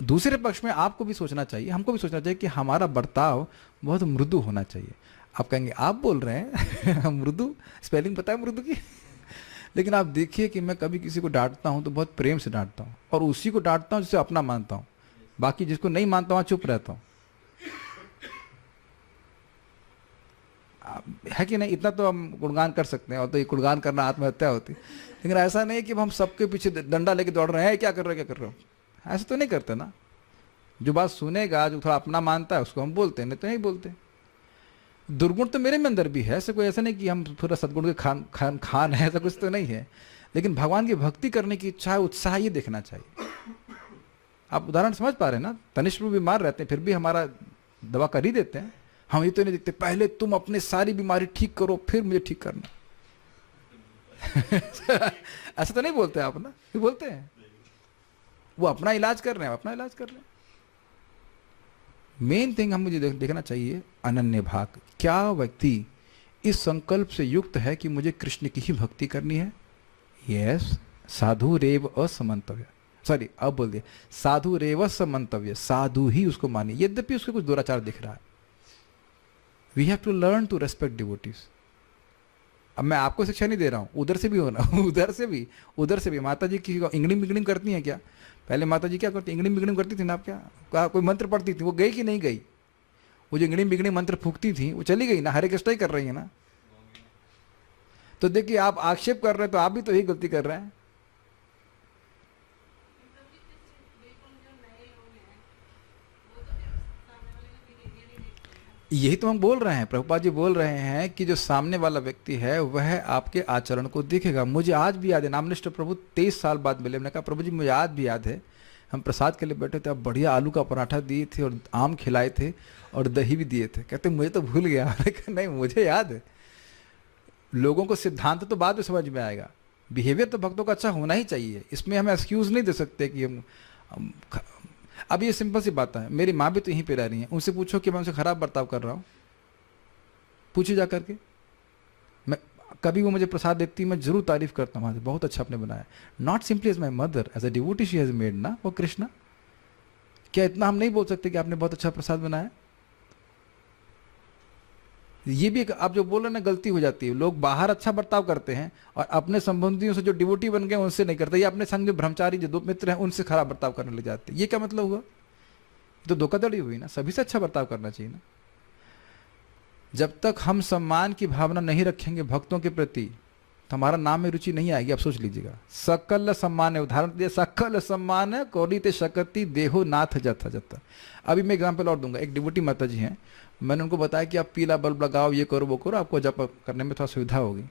दूसरे पक्ष में आपको भी सोचना चाहिए, हमको भी सोचना चाहिए कि हमारा बर्ताव बहुत मृदु होना चाहिए। आप कहेंगे आप बोल रहे हैं मृदु, स्पेलिंग पता है मृदु की? लेकिन आप देखिए कि मैं कभी किसी को डांटता हूं तो बहुत प्रेम से डांटता हूं, और उसी को डांटता हूं जिसे अपना मानता हूं, बाकी जिसको नहीं मानता हूं चुप रहता हूं। है कि नहीं? इतना तो हम गुणगान कर सकते हैं, और तो ये गुणगान करना आत्महत्या होती। लेकिन ऐसा नहीं कि हम सबके पीछे डंडा लेके दौड़ रहे हैं, क्या कर रहे हो क्या कर रहे हो, ऐसा तो नहीं करते ना। जो बात सुनेगा, जो थोड़ा अपना मानता है, उसको हम बोलते हैं, नहीं तो नहीं बोलते। दुर्गुण तो मेरे में अंदर भी है, ऐसे कोई ऐसा नहीं कि हम थोड़ा सद्गुण के खान है, ऐसा कुछ तो नहीं है। लेकिन भगवान की भक्ति करने की इच्छा, उत्साह, ये देखना चाहिए। आप उदाहरण समझ पा रहे हैं ना? तनिष्क बीमार रहते हैं फिर भी हमारा दवा कर ही देते हैं। हम ये तो नहीं देखते पहले तुम अपने सारी बीमारी ठीक करो फिर मुझे ठीक करना ऐसा तो नहीं बोलते आप ना, ये बोलते हैं। वो अपना इलाज कर रहे हैं, अपना इलाज कर रहे हैं। मेन थिंग हम मुझे देखना चाहिए अनन्य भाग। क्या व्यक्ति इस संकल्प से युक्त है कि मुझे कृष्ण की ही भक्ति करनी है? यस, साधु रेव असमंतव्य, सॉरी अब बोल दिया, साधु रेव समंतव्य, साधु ही उसको मानिए, यद्यपि उसके कुछ दुराचार दिख रहा है। We have to learn to respect devotees. अब मैं आपको शिक्षा नहीं दे रहा हूँ, उधर से भी होना उधर से भी माता जी की इंगलिंग बिगलिंग करती हैं क्या? पहले माता जी क्या करती, इंगलिंग बिगलिंग करती थी ना? आप क्या कोई मंत्र पढ़ती थी, वो गई कि नहीं गई? वो जो इंगलिंग बिगलिंग मंत्र फूकती थी वो चली गई ना, हरे कृष्ण ही कर रही है ना। तो देखिए, आप आक्षेप कर रहे हैं तो आप भी तो यही गलती कर रहे हैं। यही तो हम बोल रहे हैं, प्रभुपाद जी बोल रहे हैं कि जो सामने वाला व्यक्ति है वह आपके आचरण को देखेगा। मुझे आज भी याद है, नामनिष्ठ प्रभु 23 साल बाद मिले, मैंने कहा प्रभु जी मुझे आज भी याद है, हम प्रसाद के लिए बैठे थे, अब बढ़िया आलू का पराठा दिए थे और आम खिलाए थे और दही भी दिए थे। कहते मुझे तो भूल गया। मैंने कहा नहीं, मुझे याद है। लोगों को सिद्धांत तो बाद में समझ में आएगा, बिहेवियर तो भक्तों का अच्छा होना ही चाहिए, इसमें हम एक्सक्यूज़ नहीं दे सकते कि हम अब ये सिंपल सी बात है, मेरी माँ भी तो यहीं पे रह रही है, उनसे पूछो कि मैं उनसे खराब बर्ताव कर रहा हूँ, पूछिए जा करके। मैं कभी वो मुझे प्रसाद देती मैं जरूर तारीफ करता हूँ, बहुत अच्छा आपने बनाया। Not simply as my mother, as a devotee she has made ना वो कृष्णा। क्या इतना हम नहीं बोल सकते कि आपने बहुत अच्छा प्रसाद बनाया? ये भी एक आप जो बोल रहे हैं ना गलती हो जाती है। लोग बाहर अच्छा बर्ताव करते हैं और अपने संबंधियों से जो डिवोटी बन गए उनसे नहीं करते, या अपने संग जो ब्रह्मचारी जो दो मित्र हैं उनसे खराब बर्ताव करने लग जाते हैं। ये क्या मतलब हुआ? तो धोखाधड़ी हुई ना। सभी से अच्छा बर्ताव करना चाहिए ना। जब तक हम सम्मान की भावना नहीं रखेंगे भक्तों के प्रति तो हमारा नाम में रुचि नहीं आएगी। आप सोच लीजिएगा, सकल सम्मान है, उदाहरण दिया, सकल सम्मान है कोरिते शकति देहो नाथ जथा जथा। अभी मैं एग्जाम्पल और दूंगा। एक डिवोटी माता जी हैं, मैंने उनको बताया कि आप पीला बल्ब लगाओ, ये करो वो करो, आपको जप करने में थोड़ा सुविधा होगी।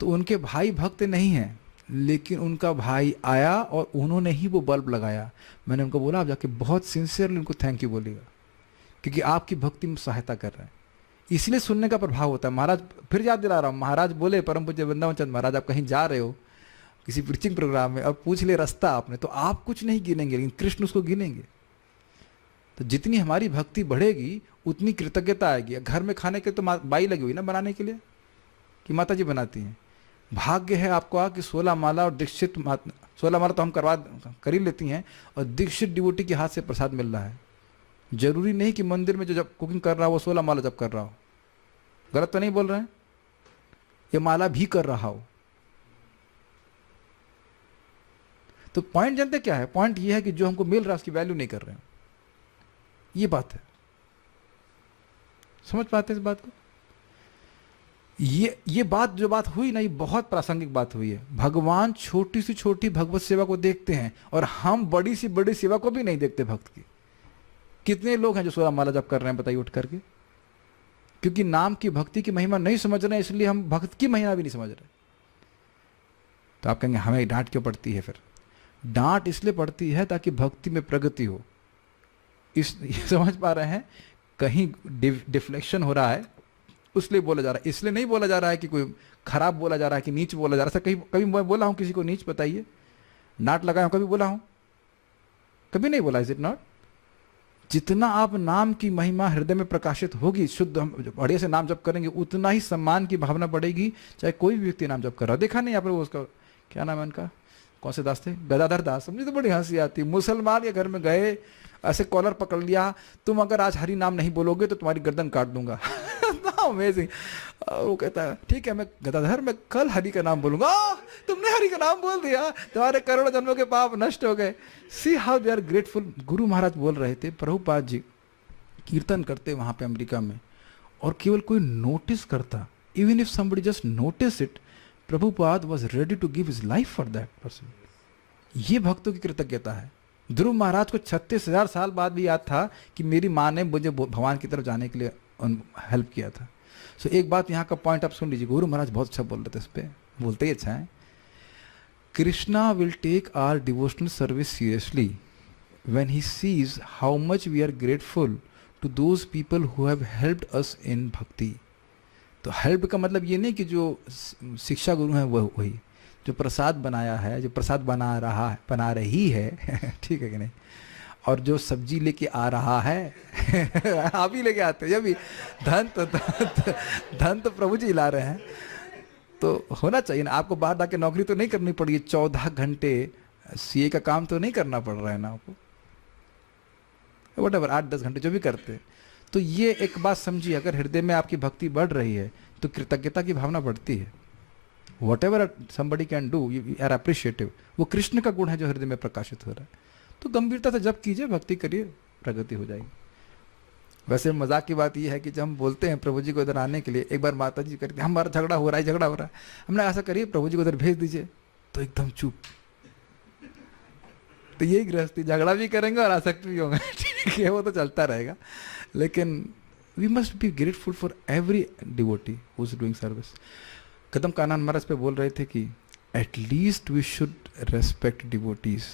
तो उनके भाई भक्त नहीं हैं, लेकिन उनका भाई आया और उन्होंने ही वो बल्ब लगाया। मैंने उनको बोला आप जाके बहुत सिंसियरली उनको थैंक यू बोलिएगा, क्योंकि आपकी भक्ति में सहायता कर रहे हैं। इसलिए सुनने का प्रभाव होता है। महाराज, फिर याद दिला रहा हूँ, महाराज बोले, परम पूज्य वृंदावन चंद महाराज, आप कहीं जा रहे हो किसी प्रीचिंग प्रोग्राम में और पूछ ले रास्ता आपने, तो आप कुछ नहीं गिनेंगे लेकिन कृष्ण उसको गिनेंगे। तो जितनी हमारी भक्ति बढ़ेगी उतनी कृतज्ञता आएगी। घर में खाने के तो बाई लगी हुई ना बनाने के लिए, कि माता जी बनाती हैं। भाग्य है आपका कि 16 माला और दीक्षित 16 माला तो हम कर ही लेती हैं, और दीक्षित डिवोटी के हाथ से प्रसाद मिल रहा है। जरूरी नहीं कि मंदिर में जो जब कुकिंग कर रहा हो वो 16 माला जब कर रहा हो। गलत तो नहीं बोल रहे हैं? ये माला भी कर रहा हो। तो पॉइंट जानते क्या है? पॉइंट ये है कि जो हमको मिल रहा है उसकी वैल्यू नहीं कर रहे हैं। ये बात है। समझ पाते हैं इस बात को? ये बात जो बात हुई ना, ये बहुत प्रासंगिक बात हुई है। भगवान छोटी से छोटी भगवत सेवा को देखते हैं और हम बड़ी से बड़ी सेवा को भी नहीं देखते भक्त की। कितने लोग हैं जो 16 माला जप कर रहे हैं बताइए उठ करके? क्योंकि नाम की भक्ति की महिमा नहीं समझ रहे हैं, इसलिए हम भक्त की महिमा भी नहीं समझ रहे। तो आप कहेंगे हमें डांट क्यों पड़ती है? फिर डांट इसलिए पड़ती है ताकि भक्ति में प्रगति हो। समझ पा रहे हैं? कहीं डिफ्लेक्शन हो रहा है उसलिए बोला जा रहा है। इसलिए नहीं बोला जा रहा है कि कोई खराब बोला जा रहा है, कि नीच बोला जा रहा है। कहीं कभी मैं बोला हूं किसी को नीच? बताइए। डांट लगाया हूं कभी बोला हूं? कभी नहीं बोला। Is it not? जितना आप नाम की महिमा हृदय में प्रकाशित होगी, शुद्ध हम बढ़िया से नाम जप करेंगे, उतना ही सम्मान की भावना बढ़ेगी। चाहे कोई भी व्यक्ति नाम जप कर रहा हो। देखा नहीं यहाँ पर वो उसका क्या नाम है उनका, कौन से दास थे? गदाधर दास। मुझे तो बड़ी हंसी आती। मुसलमान के घर में गए, ऐसे कॉलर पकड़ लिया, तुम अगर आज हरि नाम नहीं बोलोगे तो तुम्हारी गर्दन काट दूंगा। अमेजिंग। वो कहता है ठीक है मैं गदाधर, मैं कल हरि का नाम बोलूंगा। तुमने हरि का नाम बोल दिया, तुम्हारे करोड़ों जन्मों के पाप नष्ट हो गए। See how they are grateful. गुरु महाराज बोल रहे थे, प्रभुपाद जी कीर्तन करते वहां पे अमेरिका में, और केवल कोई नोटिस करता, even if somebody just notice it, Prabhupada was ready to give his life for that person. ये भक्तों की कृतज्ञता है। ध्रुव महाराज को 36,000 साल बाद भी याद था कि मेरी माँ ने मुझे भगवान की तरफ जाने के लिए हेल्प किया था। सो एक बात यहाँ का पॉइंट आप सुन लीजिए। गुरु महाराज बहुत अच्छा बोल रहे थे, इस पर बोलते ही अच्छा है। Krishna will take our devotional service seriously when he sees how much we are grateful to those people who have helped us in bhakti. तो हेल्प का मतलब ये नहीं कि जो शिक्षा गुरु हैं वह वही, जो प्रसाद बनाया है, जो प्रसाद बना रही है ठीक है कि नहीं, और जो सब्जी लेके आ रहा है आप ही लेके आते हैं। जब भी धन तो प्रभु जी ला रहे हैं, तो होना चाहिए ना। आपको बाहर जाके नौकरी तो नहीं करनी पड़ी, 14 घंटे सीए का काम तो नहीं करना पड़ रहा है ना आपको, व्हाटएवर 8-10 घंटे जो भी करते। तो ये एक बात समझिए, अगर हृदय में आपकी भक्ति बढ़ रही है तो कृतज्ञता की भावना बढ़ती है। Whatever somebody can do, you are appreciative। वो कृष्ण का गुण है जो हृदय में प्रकाशित हो रहा है। तो गंभीरता से जब कीजिए, भक्ति करिए, प्रगति हो जाएगी। वैसे मजाक की बात यह है कि जब हम बोलते हैं प्रभु जी को इधर आने के लिए, एक बार माता जी करती हमारा झगड़ा हो रहा है, हमने ऐसा करिए प्रभु जी को इधर भेज दीजिए, तो एकदम चुप। तो यही गृहस्थी, झगड़ा भी करेंगे और आसक्त भी होंगे ठीक है, वो तो चलता रहेगा। लेकिन we must be grateful for every devotee who is doing service. Kadam Kanan Maharaj पे बोल रहे थे कि at least we should respect devotees.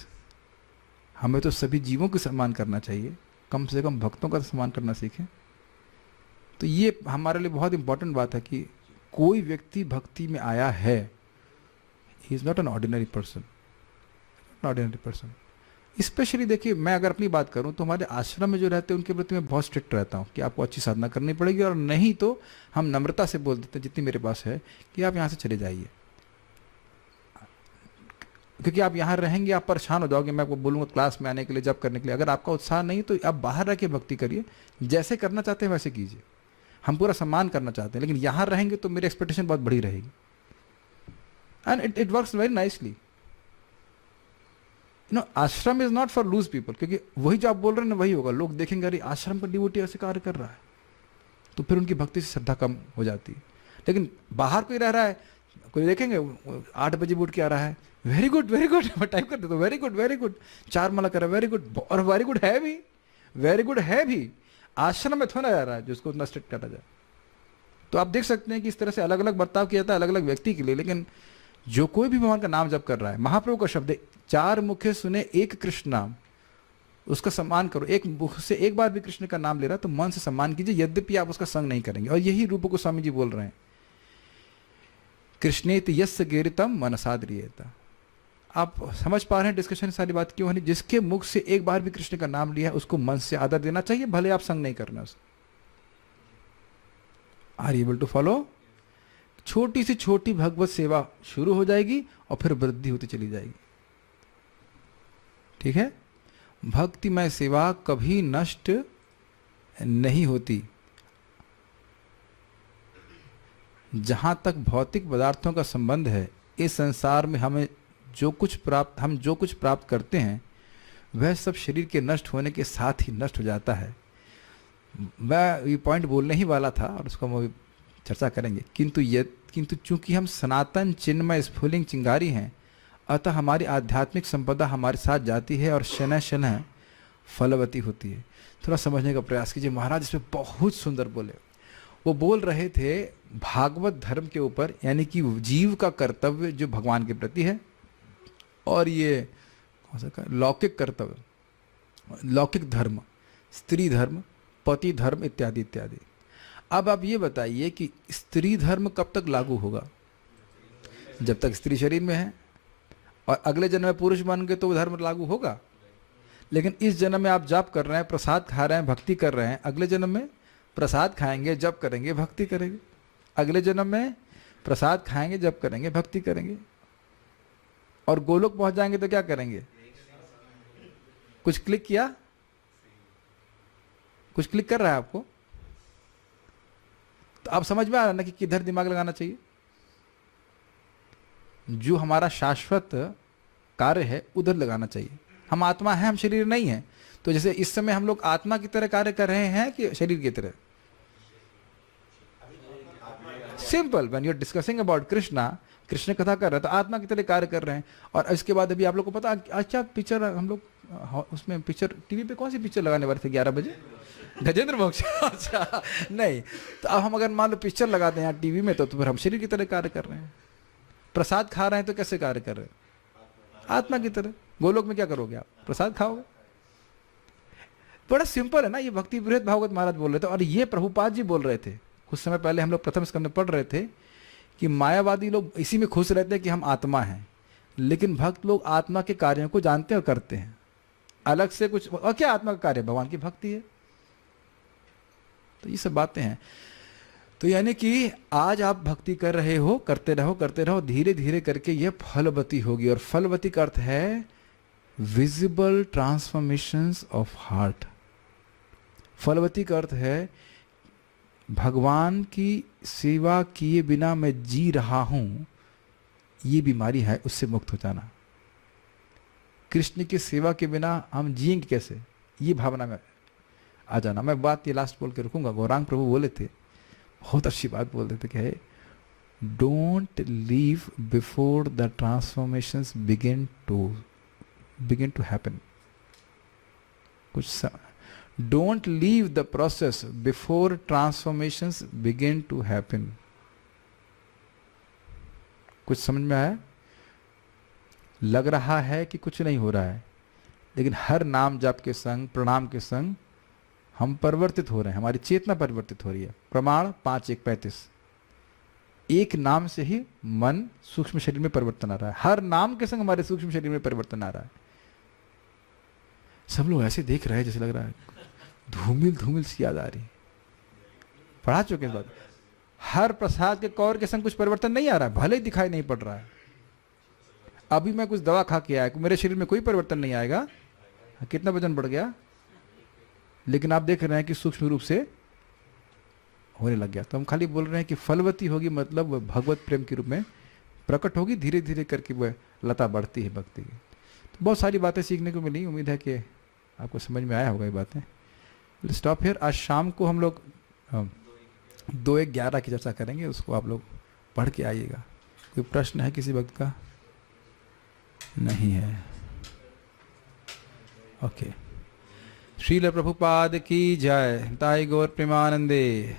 हमें तो सभी जीवों को सम्मान करना चाहिए, कम से कम भक्तों का सम्मान करना सीखें। तो ये हमारे लिए बहुत इंपॉर्टेंट बात है कि कोई व्यक्ति भक्ति में आया है, he is not an ordinary person, specially देखिए, मैं अगर अपनी बात करूं तो हमारे आश्रम में जो रहते हैं उनके प्रति मैं बहुत स्ट्रिक्ट रहता हूं कि आपको अच्छी साधना करनी पड़ेगी, और नहीं तो हम नम्रता से बोल देते हैं जितनी मेरे पास है कि आप यहाँ से चले जाइए, क्योंकि आप यहाँ रहेंगे आप परेशान हो जाओगे। मैं आपको बोलूँगा क्लास में आने के लिए, जब करने के लिए, अगर आपका उत्साह नहीं तो आप बाहर रह के भक्ति करिए, जैसे करना चाहते हैं वैसे कीजिए। हम पूरा सम्मान करना चाहते हैं, लेकिन यहाँ रहेंगे तो मेरी एक्सपेक्टेशन बहुत बड़ी रहेगी, and it works very nicely. No, ashram is not for loose people, क्योंकि वही जो आप बोल रहे हैं ना वही होगा। लोग देखेंगे अरे आश्रम का डिवोटी ऐसे कार्य कर रहा है, तो फिर उनकी भक्ति से श्रद्धा कम हो जाती है। लेकिन बाहर कोई रह रहा है, कोई देखेंगे 8 बजे उठ के आ रहा है, वेरी गुड मैं टाइप कर देता हूँ, वेरी गुड 4 माला कर रहा है, वेरी गुड, और वेरी गुड है भी, वेरी गुड है भी। आश्रम में थोड़ा जा रहा है जिसको उतना स्ट्रिक्ट करा जाए। तो आप देख सकते हैं कि इस तरह से अलग अलग बर्ताव किया जाता है अलग अलग व्यक्ति के लिए। लेकिन जो कोई भी भगवान का नाम जप कर रहा है, महाप्रभु का शब्द है, 4 मुखे सुने एक कृष्ण नाम, उसका सम्मान करो। एक मुख से एक बार भी कृष्ण का नाम ले रहा है तो मन से सम्मान कीजिए, यद्यपि आप उसका संग नहीं करेंगे। और यही रूप गोस्वामी जी बोल रहे हैं, कृष्णेति यस्य गिरितम मनसाद्रियेत। आप समझ पा रहे हैं डिस्कशन सारी बात क्यों है? जिसके मुख से एक बार भी कृष्ण का नाम लिया है उसको मन से आदर देना चाहिए, भले आप संग नहीं करना उसको। Are you able to follow? छोटी सी छोटी भगवत सेवा शुरू हो जाएगी और फिर वृद्धि होती चली जाएगी। ठीक है? भक्तिमय सेवा कभी नष्ट नहीं होती। जहां तक भौतिक पदार्थों का संबंध है, इस संसार में हम जो कुछ प्राप्त करते हैं वह सब शरीर के नष्ट होने के साथ ही नष्ट हो जाता है। मैं ये पॉइंट बोलने ही वाला था और उसको हम चर्चा करेंगे, किंतु चूंकि हम सनातन चिन्मय स्फुलिंग चिंगारी हैं, अतः हमारी आध्यात्मिक संपदा हमारे साथ जाती है और शनः शनः फलवती होती है। थोड़ा समझने का प्रयास कीजिए। महाराज इसमें बहुत सुंदर बोले। वो बोल रहे थे भागवत धर्म के ऊपर, यानी कि जीव का कर्तव्य जो भगवान के प्रति है, और ये कौन सा लौकिक कर्तव्य, लौकिक धर्म, स्त्री धर्म, पति धर्म इत्यादि इत्यादि। अब आप ये बताइए कि स्त्री धर्म कब तक लागू होगा? जब तक स्त्री शरीर में है, और अगले जन्म में पुरुष बन गए तो वो धर्म लागू होगा। लेकिन इस जन्म में आप जप कर रहे हैं, प्रसाद खा रहे हैं, भक्ति कर रहे हैं, अगले जन्म में प्रसाद खाएंगे, जप करेंगे, भक्ति करेंगे। अगले जन्म में प्रसाद खाएंगे, जप करेंगे, भक्ति करेंगे, और गोलोक पहुंच जाएंगे तो क्या करेंगे? कुछ क्लिक किया? कुछ क्लिक कर रहा है आपको? तो आप समझ में आ रहा है ना कि किधर दिमाग लगाना चाहिए। जो हमारा शाश्वत कार्य है उधर लगाना चाहिए। हम आत्मा हैं, हम शरीर नहीं है। तो जैसे इस समय हम लोग आत्मा की तरह कार्य कर रहे हैं कि शरीर की तरह? Simple, when you are discussing about Krishna कथा कर रहे हैं तो आत्मा की तरह कार्य कर रहे हैं। और इसके बाद अभी आप लोग को पता, अच्छा पिक्चर हम लोग उसमें पिक्चर टीवी पे कौन सी पिक्चर लगाने वाले थे 11 बजे? गजेंद्र मोक्ष। अच्छा नहीं, तो अब हम अगर मान लो पिक्चर लगाते हैं यहाँ टीवी में तो फिर हम शरीर की तरह कार्य कर रहे हैं। प्रसाद खा रहे हैं तो कैसे कार्य कर रहे हैं? आत्मा की तरह। गोलोक में क्या करोगे आप? प्रसाद खाओगे। बड़ा सिंपल है ना। ये भक्ति बृहद भागवत महाराज बोल रहे थे, और ये प्रभुपाद जी बोल रहे थे कुछ समय पहले। हम लोग प्रथम स्कंद में पढ़ रहे थे कि मायावादी लोग इसी में खुश रहते हैं कि हम आत्मा हैं, लेकिन भक्त लोग आत्मा के कार्यों को जानते और करते हैं अलग से कुछ। और क्या आत्मा का कार्य? भगवान की भक्ति है। तो ये सब बातें हैं। तो यानी कि आज आप भक्ति कर रहे हो, करते रहो, धीरे धीरे करके ये फलवती होगी। और फलवती का अर्थ है विजिबल ट्रांसफॉर्मेशंस ऑफ हार्ट। फलवती का अर्थ है भगवान की सेवा किए बिना मैं जी रहा हूं, ये बीमारी है, उससे मुक्त हो जाना। कृष्ण की सेवा के बिना हम जिएंगे कैसे, ये भावना में आ जाना। मैं बात ये लास्ट बोल के रुकूंगा। गौरांग प्रभु बोले थे, बहुत अच्छी बात बोल रहे थे कि don't leave before the transformations begin to happen. Don't leave the process before transformations begin to happen. कुछ समझ में आया? लग रहा है कि कुछ नहीं हो रहा है, लेकिन हर नाम जाप के संग, प्रणाम के संग हम परिवर्तित हो रहे हैं, हमारी चेतना परिवर्तित हो रही है। प्रमाण 5:1:35। एक नाम से ही मन सूक्ष्म शरीर में परिवर्तन आ रहा है। हर नाम के संग हमारे सूक्ष्म शरीर में परिवर्तन आ रहा है। सब लोग ऐसे देख रहे हैं जैसे लग रहा है धूमिल धूमिल सी याद आ रही। पढ़ा चुके इस बात। हर प्रसाद के कौर के संग कुछ परिवर्तन नहीं आ रहा है, भले ही दिखाई नहीं पड़ रहा है। अभी मैं कुछ दवा खा के आया, मेरे शरीर में कोई परिवर्तन नहीं आएगा, कितना वजन बढ़ गया, लेकिन आप देख रहे हैं कि सूक्ष्म रूप से होने लग गया। तो हम खाली बोल रहे हैं कि फलवती होगी, मतलब भगवत प्रेम के रूप में प्रकट होगी, धीरे धीरे करके वह लता बढ़ती है भक्ति की। तो बहुत सारी बातें सीखने को मिली, उम्मीद है कि आपको समझ में आया होगा ये बातें। Stop here. आज शाम को हम लोग 2:11 की चर्चा करेंगे, उसको आप लोग पढ़ के आइएगा। कोई प्रश्न है किसी वक्त का? नहीं है। ओके। श्रील प्रभुपाद की जय। ताई गौर प्रेमानंदे।